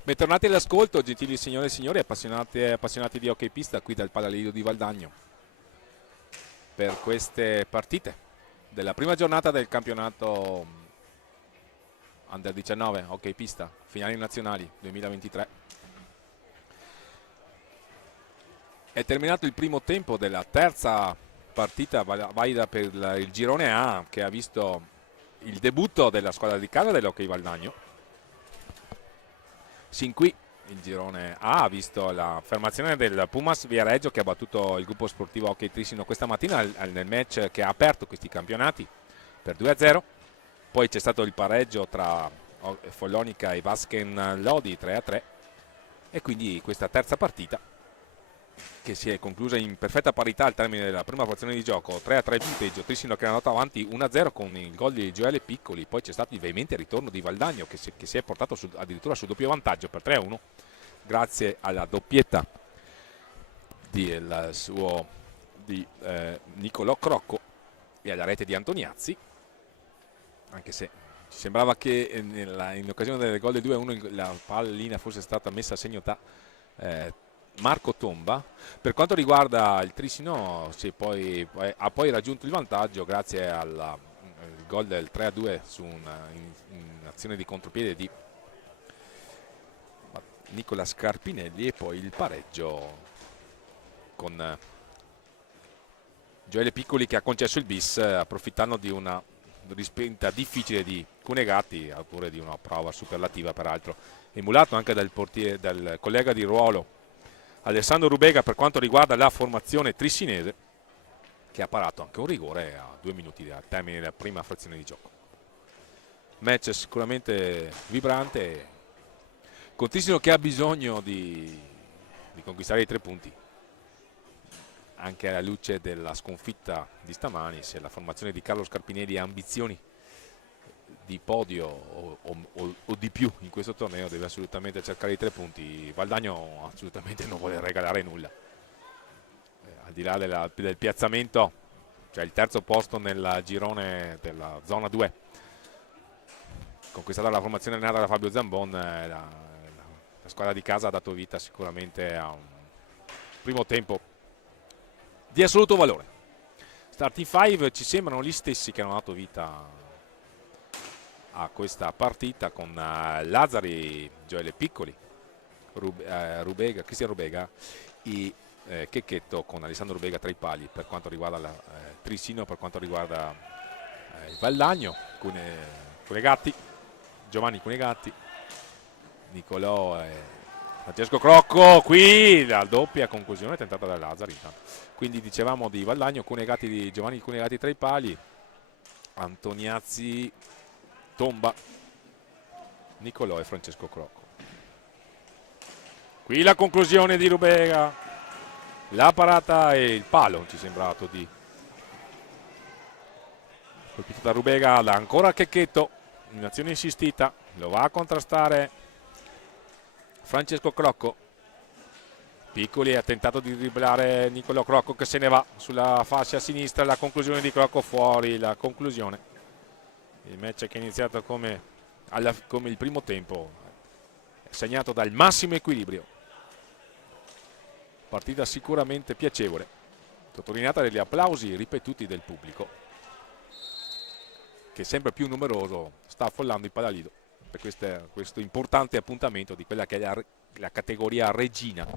Bentornati all'ascolto, gentili signore e signori, appassionati di hockey pista qui dal Palalido di Valdagno per queste partite della prima giornata del campionato Under 19 hockey pista, finali nazionali 2023. È terminato il primo tempo della terza partita valida per il girone A, che ha visto il debutto della squadra di casa dell'Hockey Valdagno. Sin qui il girone A ha visto l'affermazione del Pumas Viareggio, che ha battuto il gruppo sportivo Hockey Trissino questa mattina nel match che ha aperto questi campionati per 2-0. Poi c'è stato il pareggio tra Follonica e Vasken Lodi 3-3, e quindi questa terza partita, che si è conclusa in perfetta parità al termine della prima frazione di gioco, 3-3 il punteggio, Trissino che era andato avanti 1-0 con il gol di Gioele Piccoli. Poi c'è stato il veemente ritorno di Valdagno che si è portato addirittura sul doppio vantaggio per 3-1 grazie alla doppietta di Nicolò Crocco e alla rete di Antoniazzi, anche se ci sembrava che in occasione del gol del 2-1 la pallina fosse stata messa a segno da Marco Tomba. Per quanto riguarda il Trissino, ha poi raggiunto il vantaggio grazie al gol del 3-2 su un'azione di contropiede di Nicola Scarpinelli, e poi il pareggio con Gioele Piccoli che ha concesso il bis approfittando di una rispinta difficile di Cunegatti, oppure di una prova superlativa peraltro emulato anche dal collega di ruolo Alessandro Rubega per quanto riguarda la formazione trissinese, che ha parato anche un rigore a 2 minuti dal termine della prima frazione di gioco. Match sicuramente vibrante, con Trissino che ha bisogno di conquistare i 3 punti, anche alla luce della sconfitta di stamani. Se la formazione di Carlo Scarpinelli ha ambizioni di podio o di più in questo torneo, deve assolutamente cercare i 3 punti. Valdagno assolutamente non vuole regalare nulla, al di là del piazzamento, cioè il terzo posto nel girone della zona 2 conquistata dalla formazione allenata da Fabio Zambon. La squadra di casa ha dato vita sicuramente a un primo tempo di assoluto valore. Starting 5 ci sembrano gli stessi che hanno dato vita a questa partita, con Lazzari, Gioele Piccoli, Cristian Rubega e Checchetto, con Alessandro Rubega tra i pali per quanto riguarda Trissino. Per quanto riguarda il Valdagno, Giovanni Cunegatti, Nicolò e Francesco Crocco. Qui la doppia conclusione tentata da Lazzari. Quindi dicevamo di Valdagno, Giovanni Cunegatti tra i pali, Antoniazzi, Tomba, Nicolò e Francesco Crocco. Qui la conclusione di Rubega, la parata e il palo ci è sembrato di colpito da Rubega, da ancora Checchetto, un'azione insistita, lo va a contrastare Francesco Crocco. Piccoli ha tentato di driblare Nicolò Crocco, che se ne va sulla fascia sinistra. La conclusione di Crocco, fuori la conclusione. Il match che è iniziato come il primo tempo, segnato dal massimo equilibrio. Partita sicuramente piacevole, sottolineata dagli applausi ripetuti del pubblico, che sempre più numeroso sta affollando il Palalido per questo importante appuntamento di quella che è la categoria regina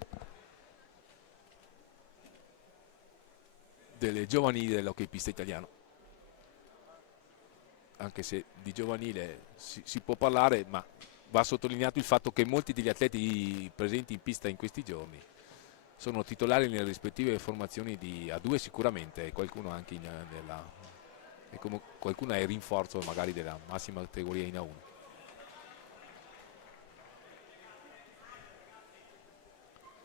delle giovanili dell'hockey pista italiano. Anche se di giovanile si può parlare, ma va sottolineato il fatto che molti degli atleti presenti in pista in questi giorni sono titolari nelle rispettive formazioni di A2 sicuramente, e qualcuno anche qualcuno è il rinforzo magari della massima categoria in A1.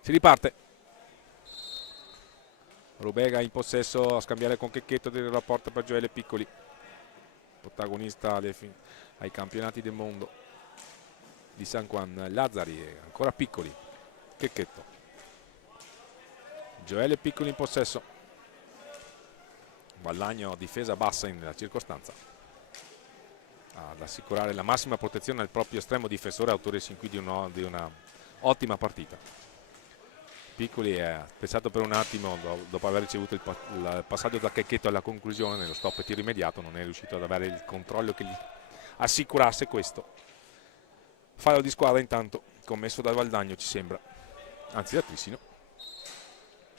Si riparte. Rubega in possesso a scambiare con Checchetto del rapporto per Gioele Piccoli, protagonista ai campionati del mondo di San Juan. Lazzari e ancora Piccoli, Checchetto, Gioele Piccoli in possesso. Valdagno difesa bassa nella circostanza, ad assicurare la massima protezione al proprio estremo difensore, autore sin qui di una ottima partita. Piccoli è pensato per un attimo, dopo aver ricevuto il passaggio da Checchetto alla conclusione, nello stop e tiro immediato, non è riuscito ad avere il controllo che gli assicurasse questo. Fallo di squadra intanto commesso dal Valdagno, ci sembra, anzi da Trissino,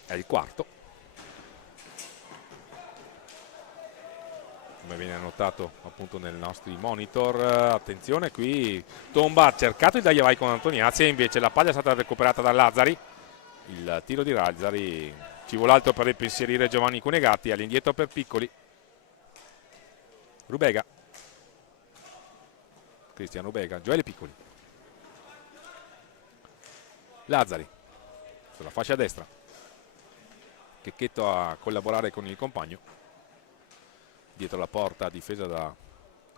è il quarto, come viene annotato appunto nei nostri monitor. Attenzione, qui Tomba ha cercato il dai vai con Antoniazzi e invece la palla è stata recuperata da Lazzari. Il tiro di Lazzari, ci vuole altro per ripensierire Giovanni Cunegatti, all'indietro per Piccoli. Rubega, Cristian Rubega, Gioele Piccoli, Lazzari sulla fascia destra, Checchetto a collaborare con il compagno, dietro la porta difesa da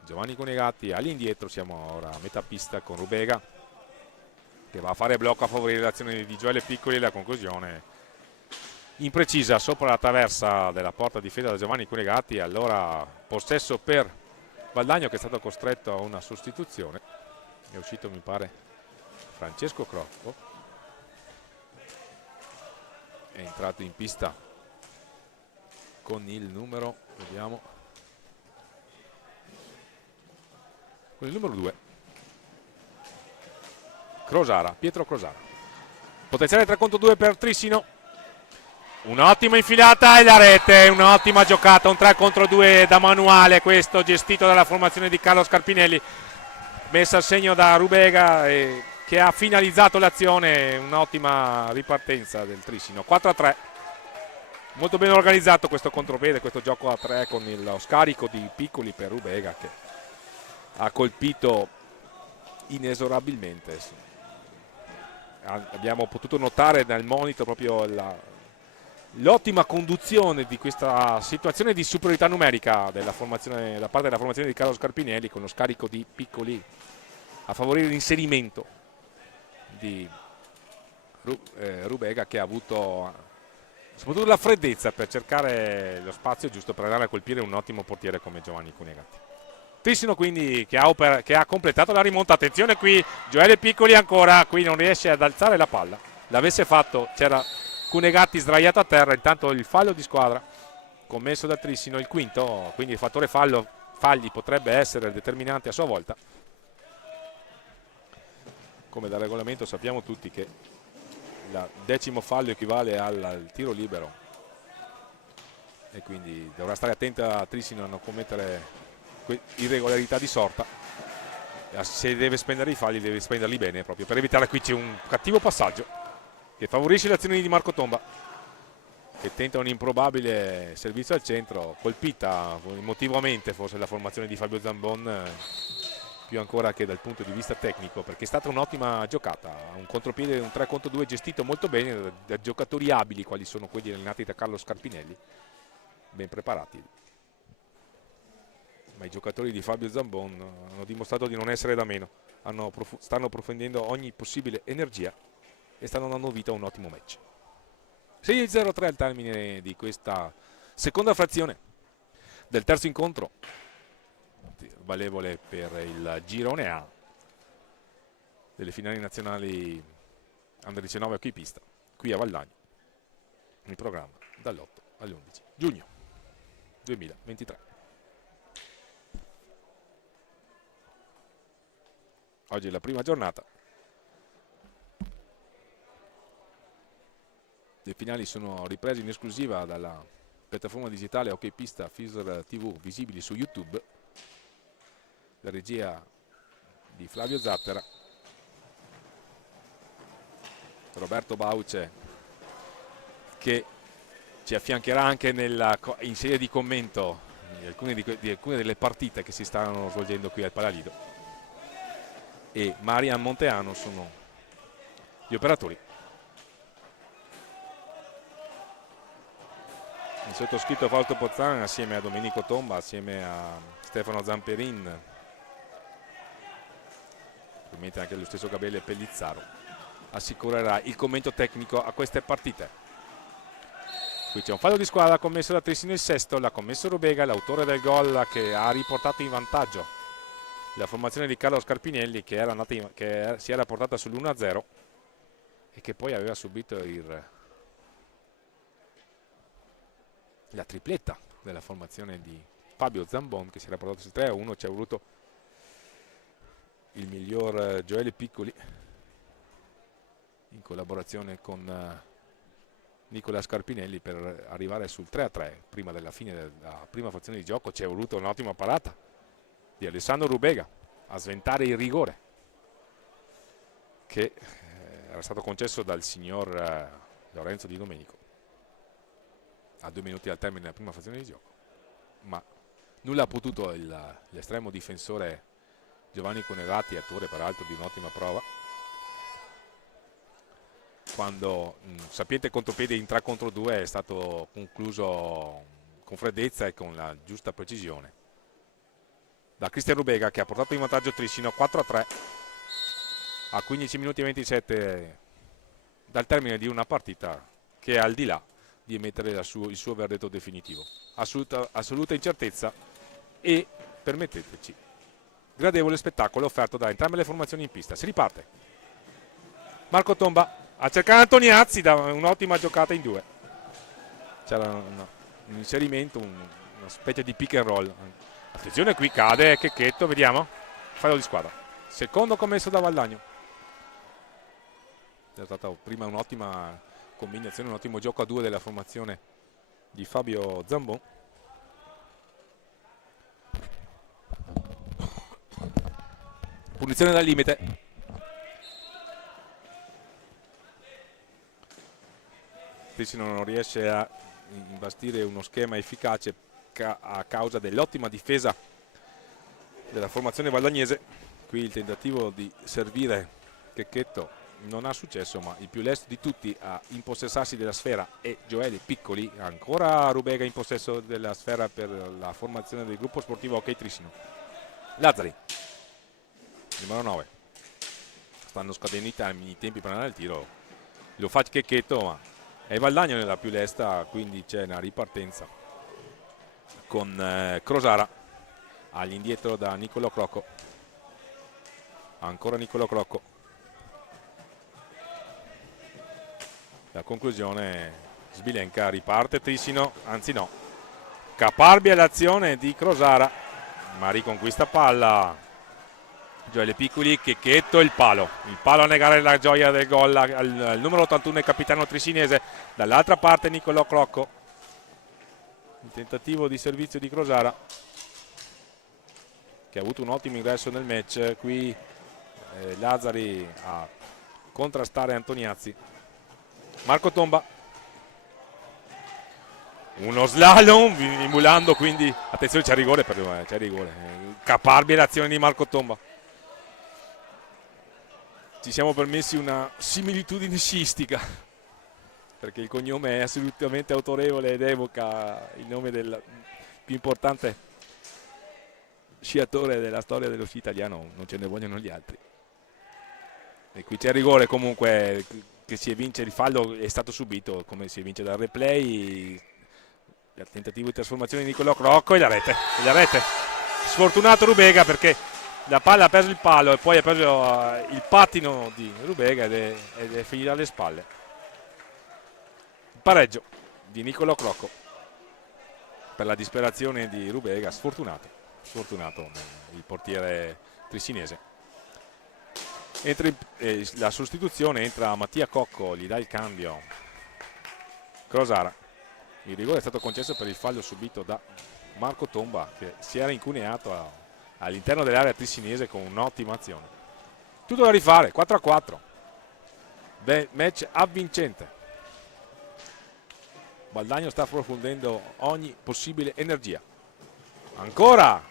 Giovanni Cunegatti. All'indietro siamo ora a metà pista con Rubega che va a fare blocco a favorire l'azione di Gioele Piccoli, e la conclusione imprecisa sopra la traversa della porta difesa da Giovanni Cunegatti. Allora possesso per Valdagno, che è stato costretto a una sostituzione, è uscito mi pare Francesco Crocco, è entrato in pista con il numero, vediamo, con il numero 2, Crosara, Pietro Crosara. Potenziale 3-2 per Trissino, un'ottima infilata e la rete, un'ottima giocata, un 3-2 da manuale questo, gestito dalla formazione di Carlo Scarpinelli, messa a segno da Rubega, che ha finalizzato l'azione. Un'ottima ripartenza del Trissino. 4-3, molto ben organizzato questo contropiede, questo gioco a 3 con lo scarico di Piccoli per Rubega, che ha colpito inesorabilmente. Abbiamo potuto notare nel monitor proprio l'ottima conduzione di questa situazione di superiorità numerica da parte della formazione di Carlo Scarpinelli, con lo scarico di Piccoli a favorire l'inserimento di Rubega, che ha avuto soprattutto la freddezza per cercare lo spazio giusto per andare a colpire un ottimo portiere come Giovanni Cunegatti. Trissino quindi che ha completato la rimonta. Attenzione qui, Gioele Piccoli ancora, qui non riesce ad alzare la palla, l'avesse fatto c'era Cunegatti sdraiato a terra. Intanto il fallo di squadra commesso da Trissino, il quinto, quindi il fattore fagli potrebbe essere determinante a sua volta. Come da regolamento sappiamo tutti che il 10° fallo equivale al tiro libero, e quindi dovrà stare attenta a Trissino a non commettere irregolarità di sorta. Se deve spendere i falli deve spenderli bene, proprio per evitare. Qui c'è un cattivo passaggio che favorisce le azioni di Marco Tomba, che tenta un improbabile servizio al centro, colpita emotivamente forse la formazione di Fabio Zambon, più ancora che dal punto di vista tecnico, perché è stata un'ottima giocata, un contropiede, un 3-2 gestito molto bene da giocatori abili quali sono quelli allenati da Carlo Scarpinelli, ben preparati. Ma i giocatori di Fabio Zambon hanno dimostrato di non essere da meno, stanno approfondendo ogni possibile energia e stanno dando vita a un ottimo match. 6-0-3 al termine di questa seconda frazione del terzo incontro, valevole per il girone A delle finali nazionali Under 19 hockey pista, qui a Valdagno, in programma dall'8 all'11 giugno 2023. Oggi è la prima giornata. Le finali sono riprese in esclusiva dalla piattaforma digitale Hockey Pista Fisor TV, visibili su YouTube. La regia di Flavio Zattera, Roberto Bauce, che ci affiancherà anche in serie di commento di alcune delle partite che si stanno svolgendo qui al Palalido, e Marian Monteano sono gli operatori. Il sottoscritto Fausto Pozzan assieme a Domenico Tomba, assieme a Stefano Zamperin, probabilmente anche lo stesso Gabriele Pellizzaro, assicurerà il commento tecnico a queste partite. Qui c'è un fallo di squadra commesso da Trissino, il sesto, l'ha commesso Rubega, l'autore del gol, che ha riportato in vantaggio la formazione di Carlo Scarpinelli che si era portata sull'1-0 e che poi aveva subito la tripletta della formazione di Fabio Zambon, che si era portato sul 3-1. Ci è voluto il miglior Gioele Piccoli in collaborazione con Nicola Scarpinelli per arrivare sul 3-3 prima della fine della prima frazione di gioco. Ci è voluto un'ottima parata di Alessandro Rubega a sventare il rigore che era stato concesso dal signor Lorenzo Di Domenico a 2 minuti al termine della prima frazione di gioco, ma nulla ha potuto l'estremo difensore Giovanni Conevati, attore peraltro di un'ottima prova, quando sapiente contropiede in 3 contro 2 è stato concluso con freddezza e con la giusta precisione da Cristian Rubega, che ha portato in vantaggio Trissino 4-3 a 15 minuti e 27 dal termine di una partita che è al di là di emettere il suo verdetto definitivo. Assoluta incertezza e, permetteteci, gradevole spettacolo offerto da entrambe le formazioni in pista. Si riparte. Marco Tomba a cercare Antoniazzi da un'ottima giocata in 2. C'era un inserimento, una specie di pick and roll. Attenzione, qui cade Checchetto, vediamo. Fallo di squadra. Secondo commesso da Valdagno. È stata prima un'ottima combinazione, un ottimo gioco a 2 della formazione di Fabio Zambon. Punizione dal limite. Trissino non riesce a imbastire uno schema efficace a causa dell'ottima difesa della formazione valdagnese. Qui il tentativo di servire Checchetto non ha successo, ma il più lesto di tutti a impossessarsi della sfera è Gioele Piccoli. Ancora Rubega in possesso della sfera per la formazione del gruppo sportivo Hockey Trissino. Lazzari, numero 9. Stanno scadendo i tempi per andare al tiro. Lo fa Checchetto, ma è Valdagno nella più lesta, quindi c'è una ripartenza con Crosara all'indietro da Niccolò Crocco. Ancora Niccolò Crocco. La conclusione, Sbilenca, riparte Trissino, anzi no, caparbia l'azione di Crosara, ma riconquista palla Gioele Piccoli. Checchetto, il palo a negare la gioia del gol al numero 81, il capitano trissinese. Dall'altra parte Niccolò Crocco, il tentativo di servizio di Crosara, che ha avuto un ottimo ingresso nel match. Qui Lazzari a contrastare Antoniazzi. Marco Tomba, uno slalom emulando, quindi attenzione, c'è rigore per lui, c'è rigore. Caparbia l'azione di Marco Tomba. Ci siamo permessi una similitudine sciistica, perché il cognome è assolutamente autorevole ed evoca il nome del più importante sciatore della storia dello sci italiano, non ce ne vogliono gli altri. E qui c'è rigore comunque, che si evince, il fallo è stato subito, come si evince dal replay. Il tentativo di trasformazione di Niccolò Crocco e la rete. Sfortunato Rubega, perché la palla ha preso il palo e poi ha preso il pattino di Rubega ed è finita alle spalle. Il pareggio di Niccolò Crocco per la disperazione di Rubega. Sfortunato il portiere trissinese. La sostituzione, entra Mattia Cocco, gli dà il cambio Crosara. Il rigore è stato concesso per il fallo subito da Marco Tomba, che si era incuneato all'interno dell'area trissinese con un'ottima azione. Tutto da rifare, 4-4. Match avvincente. Valdagno sta approfondendo ogni possibile energia. Ancora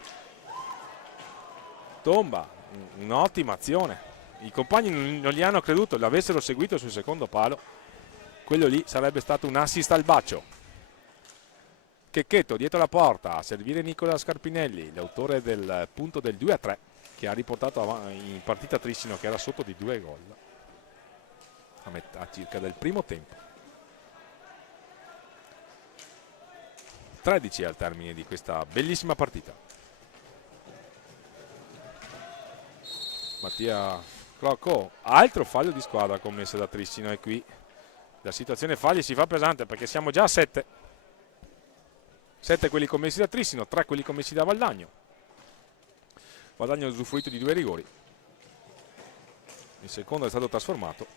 Tomba, un'ottima azione. I compagni non gli hanno creduto, l'avessero seguito sul secondo palo, quello lì sarebbe stato un assist al bacio. Checchetto dietro la porta a servire Nicola Scarpinelli, l'autore del punto del 2-3, che ha riportato in partita Trissino, che era sotto di 2 gol a metà circa del primo tempo. 13 al termine di questa bellissima partita. Mattia Crocco, altro fallo di squadra commesso da Trissino, e qui la situazione falli si fa pesante perché siamo già a 7. 7 quelli commessi da Trissino, 3 quelli commessi da Valdagno. Valdagno ha usufruito di 2 rigori. Il secondo è stato trasformato.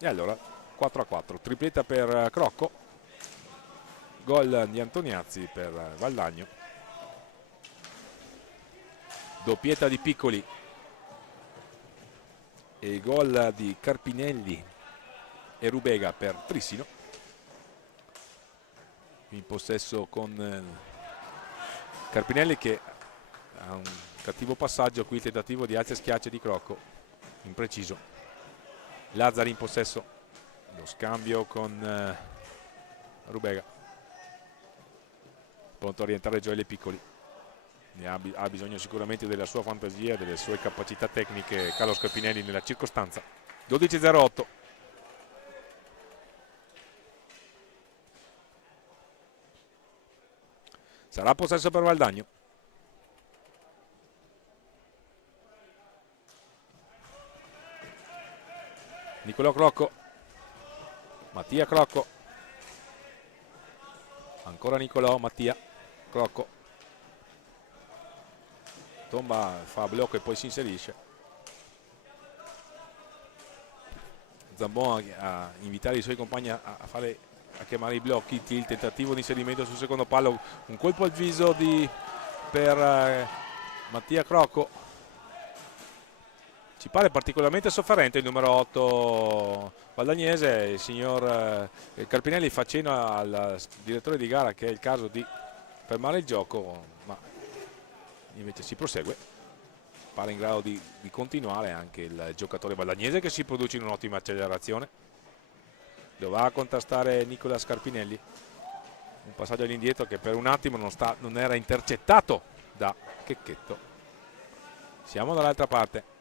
E allora 4-4, tripletta per Crocco, gol di Antoniazzi per Valdagno, doppietta di Piccoli e gol di Carpinelli e Rubega per Trissino. In possesso con Carpinelli che ha un cattivo passaggio, qui il tentativo di alze schiacce di Crocco, impreciso. Lazzari in possesso, lo scambio con Rubega, pronto a rientrare Gioele Piccoli. Ha bisogno sicuramente della sua fantasia, delle sue capacità tecniche Carlo Carpinelli nella circostanza. 12-08. Sarà possesso per Valdagno. Nicolò Crocco, Mattia Crocco, ancora Nicolò, Mattia Crocco, Tomba fa blocco e poi si inserisce. Zambon a invitare i suoi compagni a chiamare i blocchi, il tentativo di inserimento sul secondo palo, un colpo al viso per Mattia Crocco. Ci pare particolarmente sofferente il numero 8 valdagnese. Il signor Carpinelli fa cenno al direttore di gara che è il caso di fermare il gioco, ma invece si prosegue. Pare in grado di continuare anche il giocatore valdagnese, che si produce in un'ottima accelerazione. Lo va a contrastare Nicola Carpinelli. Un passaggio all'indietro che per un attimo non era intercettato da Checchetto. Siamo dall'altra parte.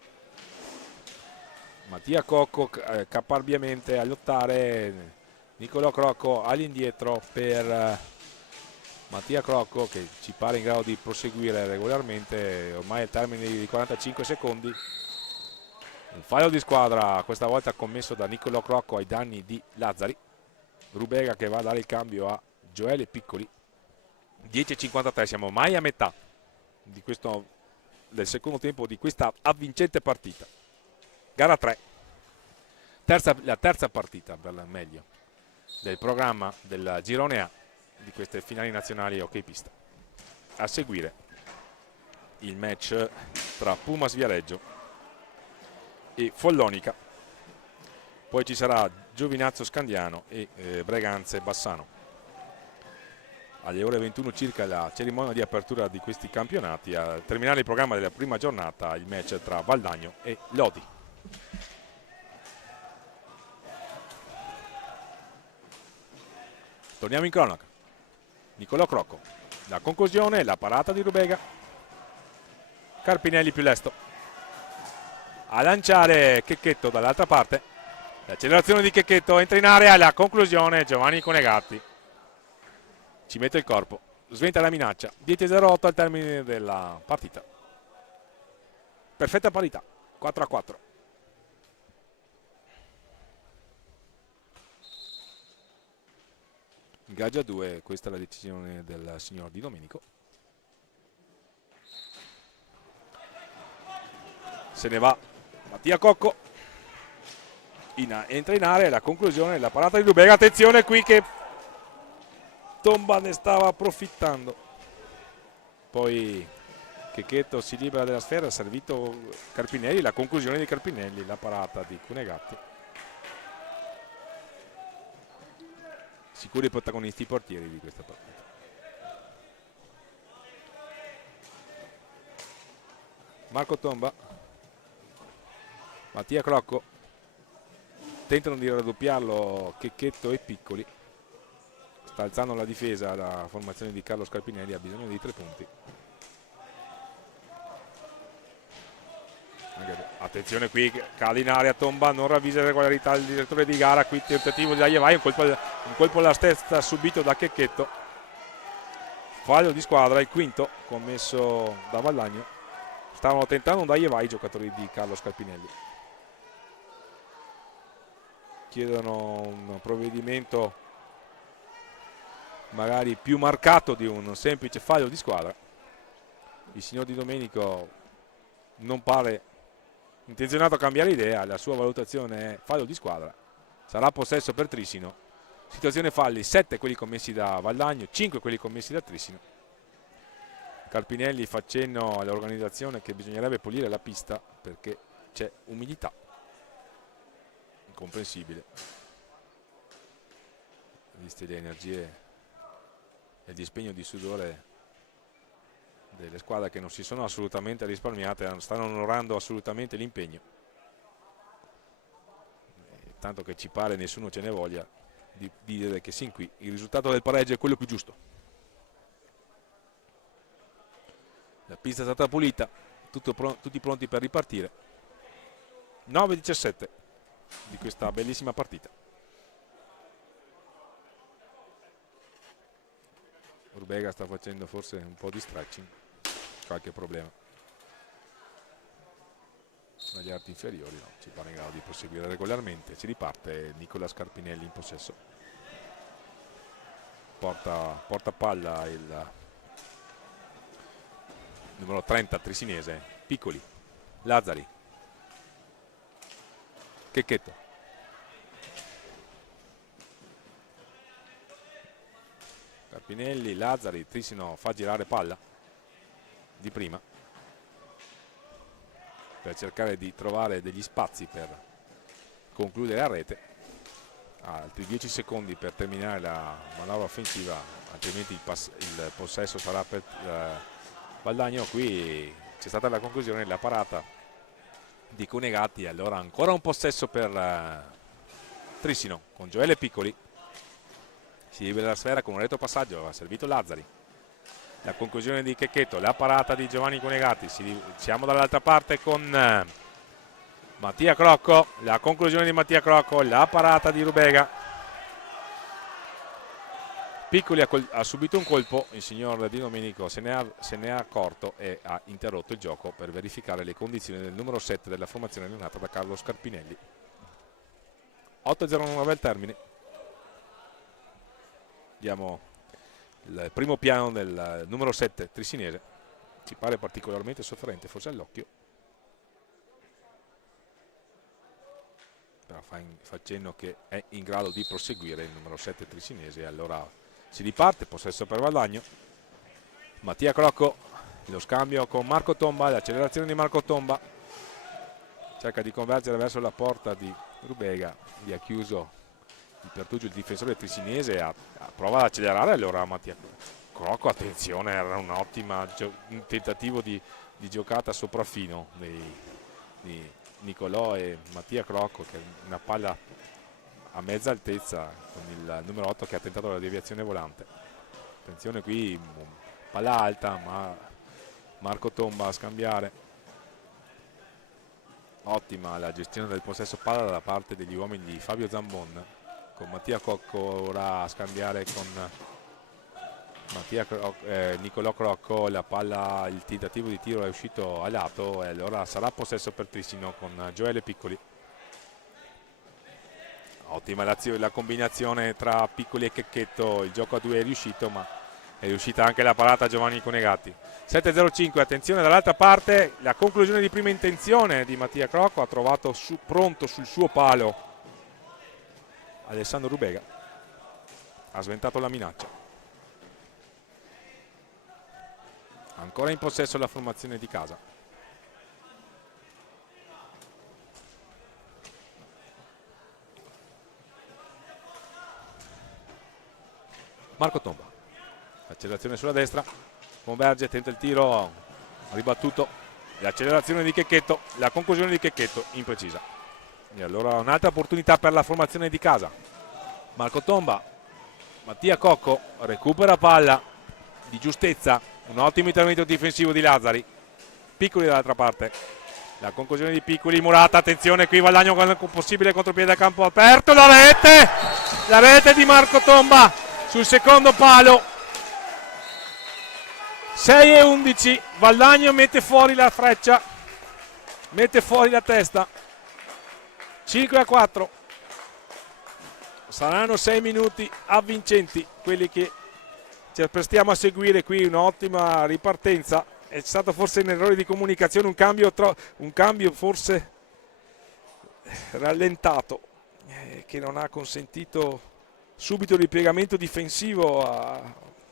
Mattia Crocco caparbiamente a lottare, Nicolò Crocco all'indietro per Mattia Crocco, che ci pare in grado di proseguire regolarmente, ormai al termine di 45 secondi. Un fallo di squadra, questa volta commesso da Nicolò Crocco ai danni di Lazzari. Rubega che va a dare il cambio a Gioele Piccoli. 10:53, siamo ormai a metà del secondo tempo di questa avvincente partita. Gara 3, la terza partita per meglio del programma del girone A di queste finali nazionali hockey pista. A seguire il match tra Pumas Viareggio e Follonica, poi ci sarà Giovinazzo Scandiano e Breganze Bassano. Alle ore 21 circa la cerimonia di apertura di questi campionati. A terminare il programma della prima giornata il match tra Valdagno e Lodi. Torniamo in cronaca. Nicolò Crocco, la conclusione, la parata di Rubega, Carpinelli più lesto a lanciare Checchetto dall'altra parte, l'accelerazione di Checchetto, entra in area, la conclusione Giovanni Conegatti ci mette il corpo, sventa la minaccia. 10:08 al termine della partita, perfetta parità, 4-4. Ingaggia 2, questa è la decisione del signor Di Domenico. Se ne va Mattia Crocco, entra in area, la conclusione, la parata di Rubega. Attenzione qui che Tomba ne stava approfittando, poi Checchetto si libera della sfera, ha servito Carpinelli, la conclusione di Carpinelli, la parata di Cunegatti. Sicuri i protagonisti, i portieri di questa partita. Marco Tomba, Mattia Crocco, tentano di raddoppiarlo Checchetto e Piccoli. Sta alzando la difesa la formazione di Carlo Carpinelli, ha bisogno di 3 punti. Attenzione qui, cade in area Tomba, non ravvisa regolarità il direttore di gara, qui tentativo di Aievai, un colpo alla testa subito da Checchetto. Fallo di squadra, il quinto commesso da Valdagno Stavano tentando un dai e vai i giocatori di Carlo Scarpinelli. Chiedono un provvedimento magari più marcato di un semplice fallo di squadra. Il signor Di Domenico non pare intenzionato a cambiare idea, la sua valutazione è fallo di squadra, sarà possesso per Trissino. Situazione falli, 7 quelli commessi da Valdagno, 5 quelli commessi da Trissino. Carpinelli fa cenno all'organizzazione che bisognerebbe pulire la pista perché c'è umidità, incomprensibile viste le energie e il dispegno di sudore delle squadre che non si sono assolutamente risparmiate, stanno onorando assolutamente l'impegno, tanto che ci pare nessuno ce ne voglia di dire che sin qui il risultato del pareggio è quello più giusto. La pista è stata pulita, tutti pronti per ripartire. 9-17 di questa bellissima partita. Urbega sta facendo forse un po' di stretching, qualche problema agli arti inferiori, no, ci pare in grado di proseguire regolarmente. Si riparte, Nicola Scarpinelli in possesso, porta palla il numero 30 trisinese, Piccoli, Lazzari, Checchetto, Scarpinelli, Lazzari, Trissino fa girare palla di prima per cercare di trovare degli spazi per concludere a rete. Altri 10 secondi per terminare la manovra offensiva, altrimenti il possesso sarà per Valdagno. Qui c'è stata la conclusione, la parata di Cunegatti, allora ancora un possesso per Trissino con Gioele Piccoli. Si libera la sfera con un retropassaggio, ha servito Lazzari. La conclusione di Checchetto, la parata di Giovanni Cunegatti. Siamo dall'altra parte con Mattia Crocco, la conclusione di Mattia Crocco, la parata di Rubega. Piccoli ha subito un colpo, il signor Di Domenico se ne è accorto e ha interrotto il gioco per verificare le condizioni del numero 7 della formazione allenata da Carlo Scarpinelli. 8-0-9 al termine. Vediamo il primo piano del numero 7 trisinese, ci pare particolarmente sofferente forse all'occhio, però fa cenno che è in grado di proseguire il numero 7 trisinese. Allora si riparte, possesso per Valdagno. Mattia Crocco, lo scambio con Marco Tomba, l'accelerazione di Marco Tomba, cerca di convergere verso la porta di Rubega, vi ha chiuso il Pertugio, il difensore trisinese, prova ad accelerare. Allora Mattia Crocco, attenzione, era un tentativo di giocata sopraffino di Nicolò e Mattia Crocco, che è una palla a mezza altezza con il numero 8 che ha tentato la deviazione volante. Attenzione qui, palla alta, ma Marco Tomba a scambiare. Ottima la gestione del possesso palla da parte degli uomini di Fabio Zambon, con Mattia Crocco ora a scambiare con Nicolò Crocco. La palla, il tentativo di tiro è uscito a lato e allora sarà possesso per Trissino con Gioele Piccoli. Ottima la combinazione tra Piccoli e Checchetto, il gioco a due è riuscito, ma è riuscita anche la parata Giovanni Cunegatti. 7-0-5, attenzione dall'altra parte, la conclusione di prima intenzione di Mattia Crocco, ha trovato pronto sul suo palo Alessandro Rubega, ha sventato la minaccia. Ancora in possesso la formazione di casa. Marco Tomba, accelerazione sulla destra, converge, tenta il tiro, ribattuto, l'accelerazione di Checchetto, la conclusione di Checchetto imprecisa. E allora un'altra opportunità per la formazione di casa. Marco Tomba, Mattia Crocco, recupera palla di giustezza, un ottimo intervento difensivo di Lazzari. Piccoli dall'altra parte, la conclusione di Piccoli, Murata, attenzione qui Valdagno con un possibile contropiede a campo aperto, la rete di Marco Tomba sul secondo palo. 6-11, Valdagno mette fuori la freccia, mette fuori la testa. 5-4. Saranno 6 minuti avvincenti quelli che ci apprestiamo a seguire qui. Un'ottima ripartenza. È stato forse un errore di comunicazione, un cambio forse rallentato, che non ha consentito subito il ripiegamento difensivo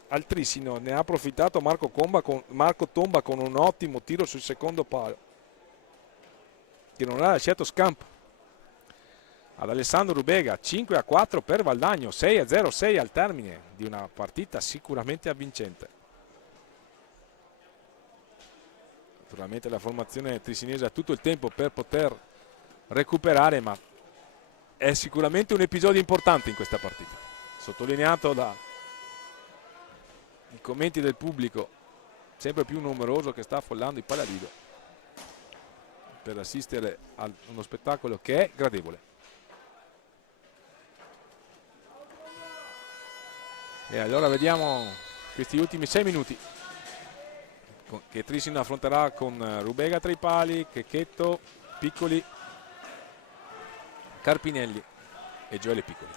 al Trissino. Ne ha approfittato Marco Tomba con un ottimo tiro sul secondo palo, che non ha lasciato scampo ad Alessandro Rubega. 5-4 per Valdagno, 6-0-6 al termine di una partita sicuramente avvincente. Naturalmente la formazione trisinese ha tutto il tempo per poter recuperare, ma è sicuramente un episodio importante in questa partita, sottolineato dai commenti del pubblico sempre più numeroso che sta affollando il Palalido per assistere a uno spettacolo che è gradevole. E allora vediamo questi ultimi 6 minuti che Trissino affronterà con Rubega tra i pali, Checchetto, Piccoli, Carpinelli e Gioele Piccoli.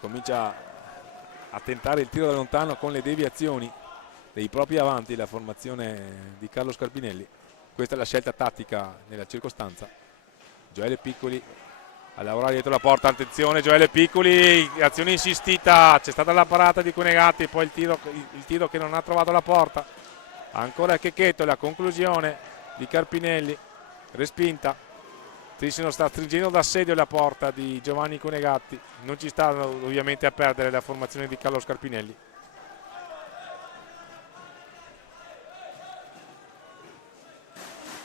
Comincia a tentare il tiro da lontano con le deviazioni dei propri avanti la formazione di Carlo Carpinelli. Questa è la scelta tattica nella circostanza. Gioele Piccoli a lavorare dietro la porta, attenzione Gioele Piccoli, azione insistita, c'è stata la parata di Cunegatti, poi il tiro che non ha trovato la porta, ancora Checchetto, la conclusione di Carpinelli, respinta. Trissino sta stringendo d'assedio la porta di Giovanni Cunegatti, non ci sta ovviamente a perdere la formazione di Carlo Carpinelli.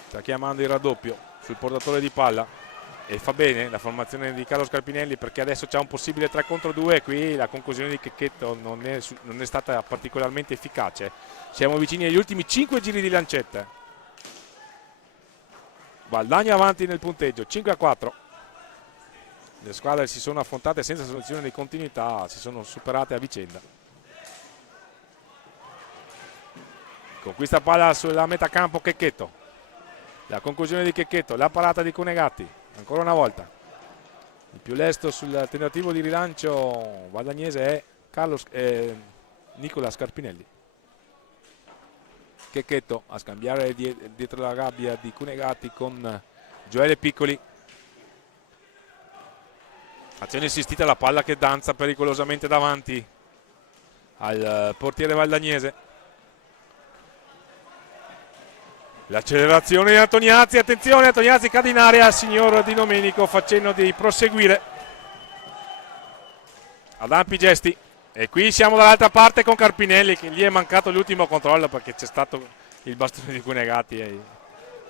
Sta chiamando il raddoppio sul portatore di palla e fa bene la formazione di Carlo Carpinelli, perché adesso c'è un possibile 3 contro 2 e qui la conclusione di Checchetto non è stata particolarmente efficace. Siamo vicini agli ultimi 5 giri di lancette. Valdagno avanti nel punteggio, 5-4. Le squadre si sono affrontate senza soluzione di continuità, si sono superate a vicenda. Conquista palla sulla metà campo Checchetto. La conclusione di Checchetto, la parata di Cunegatti, ancora una volta. Il più lesto sul tentativo di rilancio valdagnese è Nicola Carpinelli. Checchetto a scambiare dietro la gabbia di Cunegatti con Gioele Piccoli. Azione assistita, la palla che danza pericolosamente davanti al portiere valdagnese. L'accelerazione di Antoniazzi, attenzione, Antoniazzi cade in area, signor Di Domenico, facendo di proseguire ad ampi gesti. E qui siamo dall'altra parte con Carpinelli, che gli è mancato l'ultimo controllo perché c'è stato il bastone di Cunegatti. E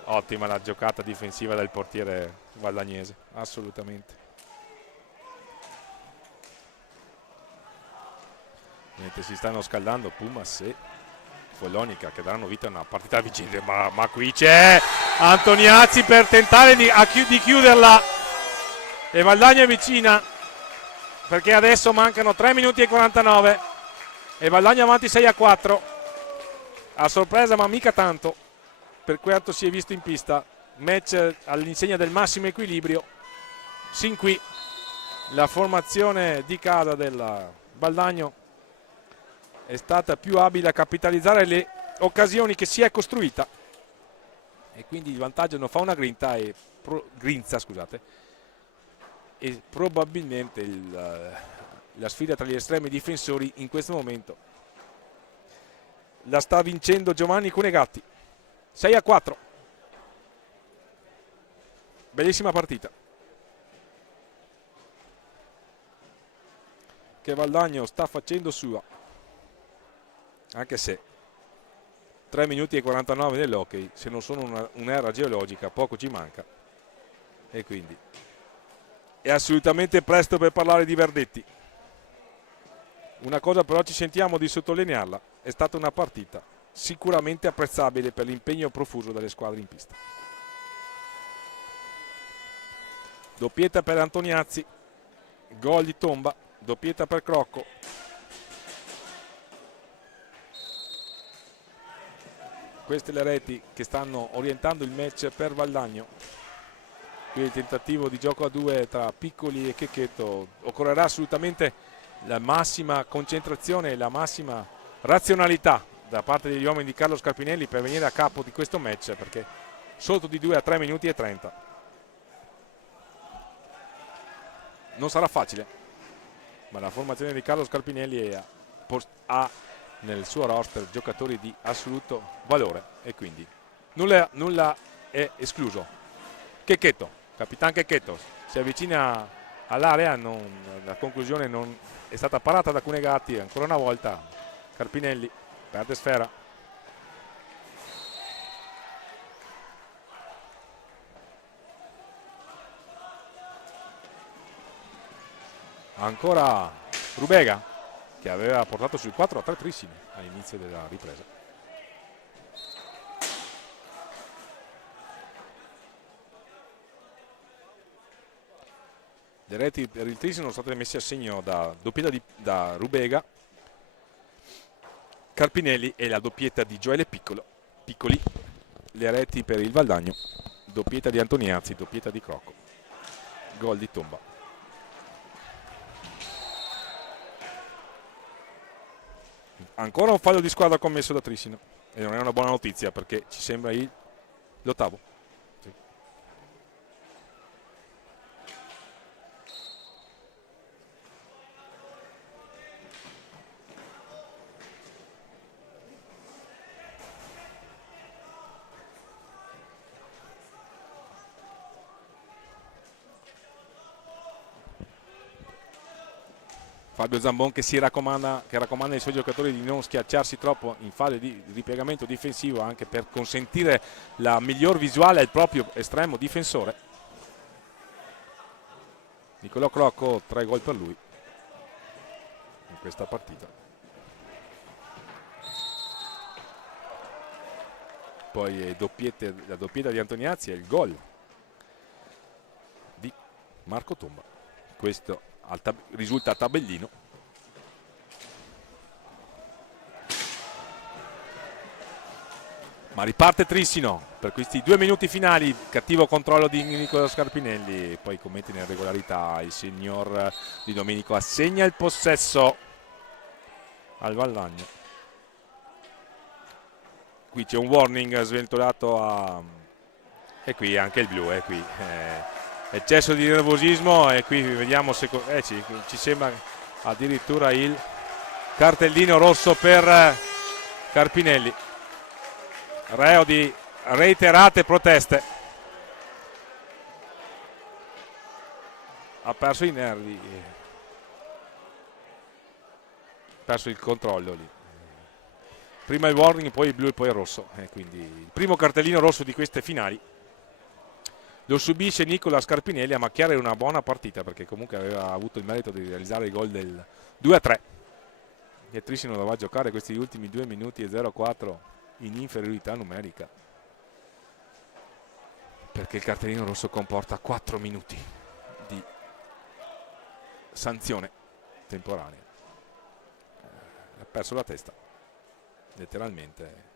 ottima la giocata difensiva del portiere valdagnese, assolutamente. Mentre si stanno scaldando Pumas e Follonica, che daranno vita a una partita vincente, ma qui c'è Antoniazzi per tentare di chiuderla e Valdagno è vicina, perché adesso mancano 3 minuti e 49 e Valdagno avanti 6-4, a sorpresa ma mica tanto per quanto si è visto in pista. Match all'insegna del massimo equilibrio. Sin qui la formazione di casa del Valdagno è stata più abile a capitalizzare le occasioni che si è costruita e quindi il vantaggio non fa una grinza, e probabilmente la sfida tra gli estremi difensori in questo momento la sta vincendo Giovanni Cunegatti. 6-4, bellissima partita che Valdagno sta facendo sua, anche se 3 minuti e 49 nell'hockey, se non sono un'era geologica, poco ci manca. E quindi è assolutamente presto per parlare di verdetti. Una cosa però ci sentiamo di sottolinearla: è stata una partita sicuramente apprezzabile per l'impegno profuso dalle squadre in pista. Doppietta per Antoniazzi, gol di Tomba, doppietta per Crocco. Queste le reti che stanno orientando il match per Valdagno. Qui il tentativo di gioco a due tra Piccoli e Checchetto. Occorrerà assolutamente la massima concentrazione e la massima razionalità da parte degli uomini di Carlo Scarpinelli per venire a capo di questo match, perché sotto di 2 a 3 minuti e 30 non sarà facile, ma la formazione di Carlo Scarpinelli ha nel suo roster giocatori di assoluto valore e quindi nulla è escluso. Checchetto, Capitan Checchetto si avvicina all'area, la conclusione non è stata parata da Cunegatti. Ancora una volta Scarpinelli perde sfera. Ancora Rubega, che aveva portato sul 4 a 3 Trissino all'inizio della ripresa. Le reti per il Trissino sono state messe a segno da doppietta da Rubega, Carpinelli e la doppietta di Gioele Piccoli. Le reti per il Valdagno, doppietta di Antoniazzi, doppietta di Crocco, gol di Tomba. Ancora un fallo di squadra commesso da Trissino e non è una buona notizia, perché ci sembra l'ottavo. Sì. Fabio Zambon che raccomanda ai suoi giocatori di non schiacciarsi troppo in fase di ripiegamento difensivo, anche per consentire la miglior visuale al proprio estremo difensore. Nicolò Crocco, 3 gol per lui in questa partita. Poi la doppietta di Antoniazzi e il gol di Marco Tomba. Questo risulta a tabellino. Ma riparte Trissino per questi 2 minuti finali. Cattivo controllo di Nicola Scarpinelli, poi commette un'irregolarità. Il signor Di Domenico assegna il possesso al Valdagno. Qui c'è un warning sventolato e qui anche il blu, eccesso di nervosismo, e qui vediamo se ci sembra addirittura il cartellino rosso per Carpinelli, reo di reiterate proteste. Ha perso i nervi, ha perso il controllo lì. Prima il warning, poi il blu e poi il rosso, quindi il primo cartellino rosso di queste finali lo subisce Nicola Scarpinelli, a macchiare una buona partita, perché comunque aveva avuto il merito di realizzare il gol del 2 a 3. E Trissino doveva giocare questi ultimi 2 minuti e 0-4 in inferiorità numerica, perché il cartellino rosso comporta 4 minuti di sanzione temporanea. Ha perso la testa letteralmente.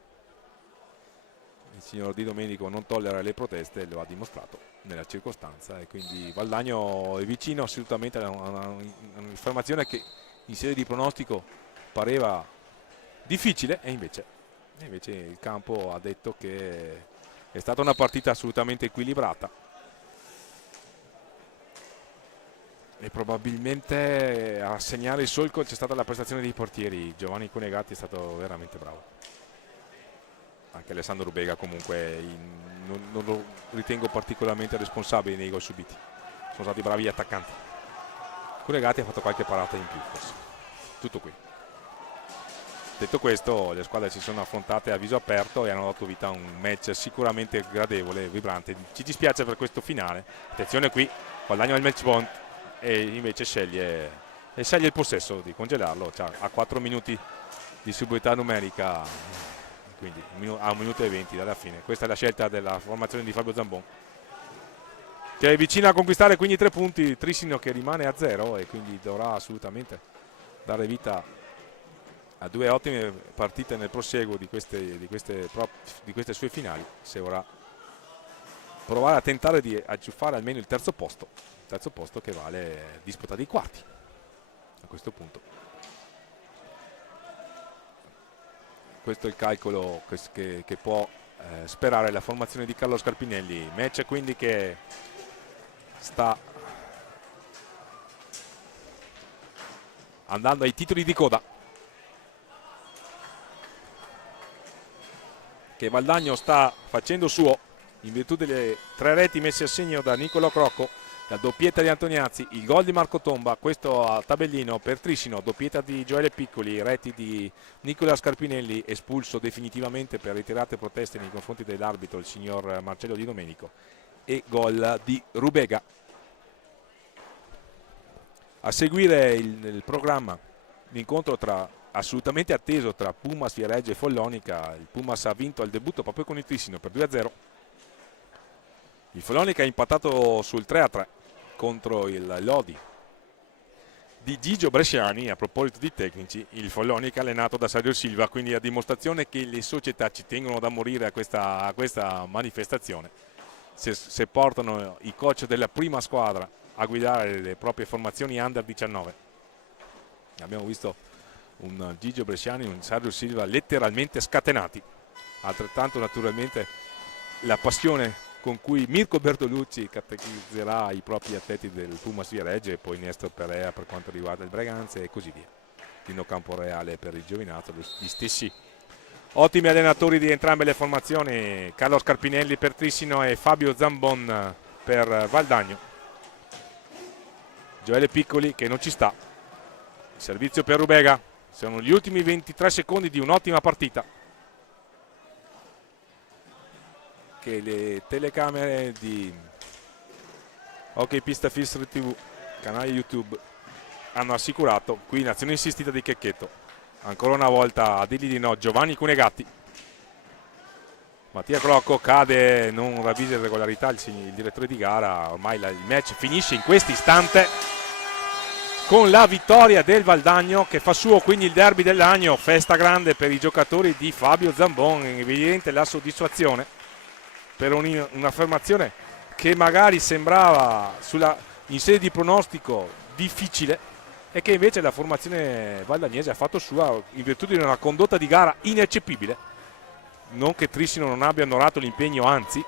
Il signor Di Domenico non tollera le proteste, lo ha dimostrato nella circostanza, e quindi Valdagno è vicino assolutamente a un'affermazione che in sede di pronostico pareva difficile, e invece il campo ha detto che è stata una partita assolutamente equilibrata, e probabilmente a segnare il solco c'è stata la prestazione dei portieri. Giovanni Cunegatti è stato veramente bravo. Anche Alessandro Rubega comunque non lo ritengo particolarmente responsabile nei gol subiti. Sono stati bravi gli attaccanti. Cunegatti ha fatto qualche parata in più forse. Tutto qui. Detto questo, le squadre si sono affrontate a viso aperto e hanno dato vita a un match sicuramente gradevole e vibrante. Ci dispiace per questo finale. Attenzione qui, Valdagno al match point, e invece sceglie il possesso di congelarlo. A 4 minuti di superiorità numerica, quindi a 1 minuto e 20 dalla fine. Questa è la scelta della formazione di Fabio Zambon, che è vicino a conquistare quindi 3 punti. Trissino che rimane a 0 e quindi dovrà assolutamente dare vita a 2 ottime partite nel proseguo di queste sue finali, se vorrà provare a tentare di aggiuffare almeno il terzo posto che vale disputa dei quarti a questo punto. Questo è il calcolo che può sperare la formazione di Carlo Scarpinelli. Match quindi che sta andando ai titoli di coda, che Valdagno sta facendo suo in virtù delle 3 reti messe a segno da Niccolò Crocco, la doppietta di Antoniazzi, il gol di Marco Tomba, questo a tabellino per Trissino, doppietta di Gioele Piccoli, reti di Nicola Scarpinelli, espulso definitivamente per ritirate proteste nei confronti dell'arbitro il signor Marcello Di Domenico, e gol di Rubega. A seguire il programma, l'incontro assolutamente atteso tra Pumas Viareggio e Follonica. Il Pumas ha vinto al debutto proprio con il Trissino per 2-0. Il Follonica ha impattato sul 3-3 contro il Lodi di Gigio Bresciani. A proposito di tecnici, il Follonica allenato da Sergio Silva, quindi a dimostrazione che le società ci tengono da morire a questa manifestazione. Se portano i coach della prima squadra a guidare le proprie formazioni under 19. Abbiamo visto un Gigio Bresciani, un Sergio Silva letteralmente scatenati. Altrettanto naturalmente la passione con cui Mirko Bertolucci catechizzerà i propri atleti del Pumas Viareggio, e poi Nestor Perea per quanto riguarda il Breganze e così via. Dino Camporeale per il Giovinazzo, gli stessi ottimi allenatori di entrambe le formazioni, Carlo Scarpinelli per Trissino e Fabio Zambon per Valdagno. Gioele Piccoli che non ci sta, il servizio per Rubega, sono gli ultimi 23 secondi di un'ottima partita che le telecamere di Hockey Pista Filstri TV, canale YouTube, hanno assicurato. Qui in azione insistita di Checchetto, ancora una volta a dirgli di no Giovanni Cunegatti. Mattia Crocco cade, non ravvisa irregolarità il direttore di gara. Ormai il match finisce in questo istante con la vittoria del Valdagno, che fa suo quindi il derby dell'anno. Festa grande per i giocatori di Fabio Zambon, evidente la soddisfazione per un'affermazione che magari sembrava in sede di pronostico difficile, e che invece la formazione valdagnese ha fatto sua in virtù di una condotta di gara ineccepibile. Non che Trissino non abbia onorato l'impegno, anzi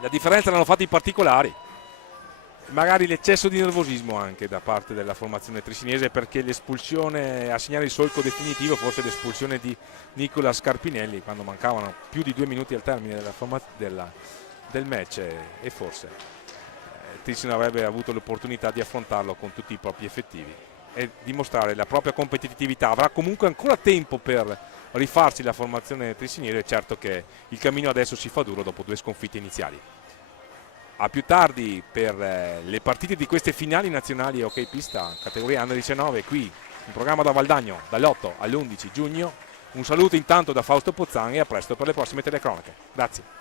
la differenza l'hanno fatta i particolari, magari l'eccesso di nervosismo anche da parte della formazione trissinese, perché l'espulsione a segnare il solco definitivo, forse l'espulsione di Nicola Scarpinelli quando mancavano più di 2 minuti al termine del match, e forse Trissino avrebbe avuto l'opportunità di affrontarlo con tutti i propri effettivi e dimostrare la propria competitività. Avrà comunque ancora tempo per rifarsi la formazione trissinese, certo che il cammino adesso si fa duro dopo 2 sconfitte iniziali. A più tardi per le partite di queste finali nazionali hockey pista categoria under 19 qui in programma da Valdagno dall'8 all'11 giugno. Un saluto intanto da Fausto Pozzan e a presto per le prossime telecronache. Grazie.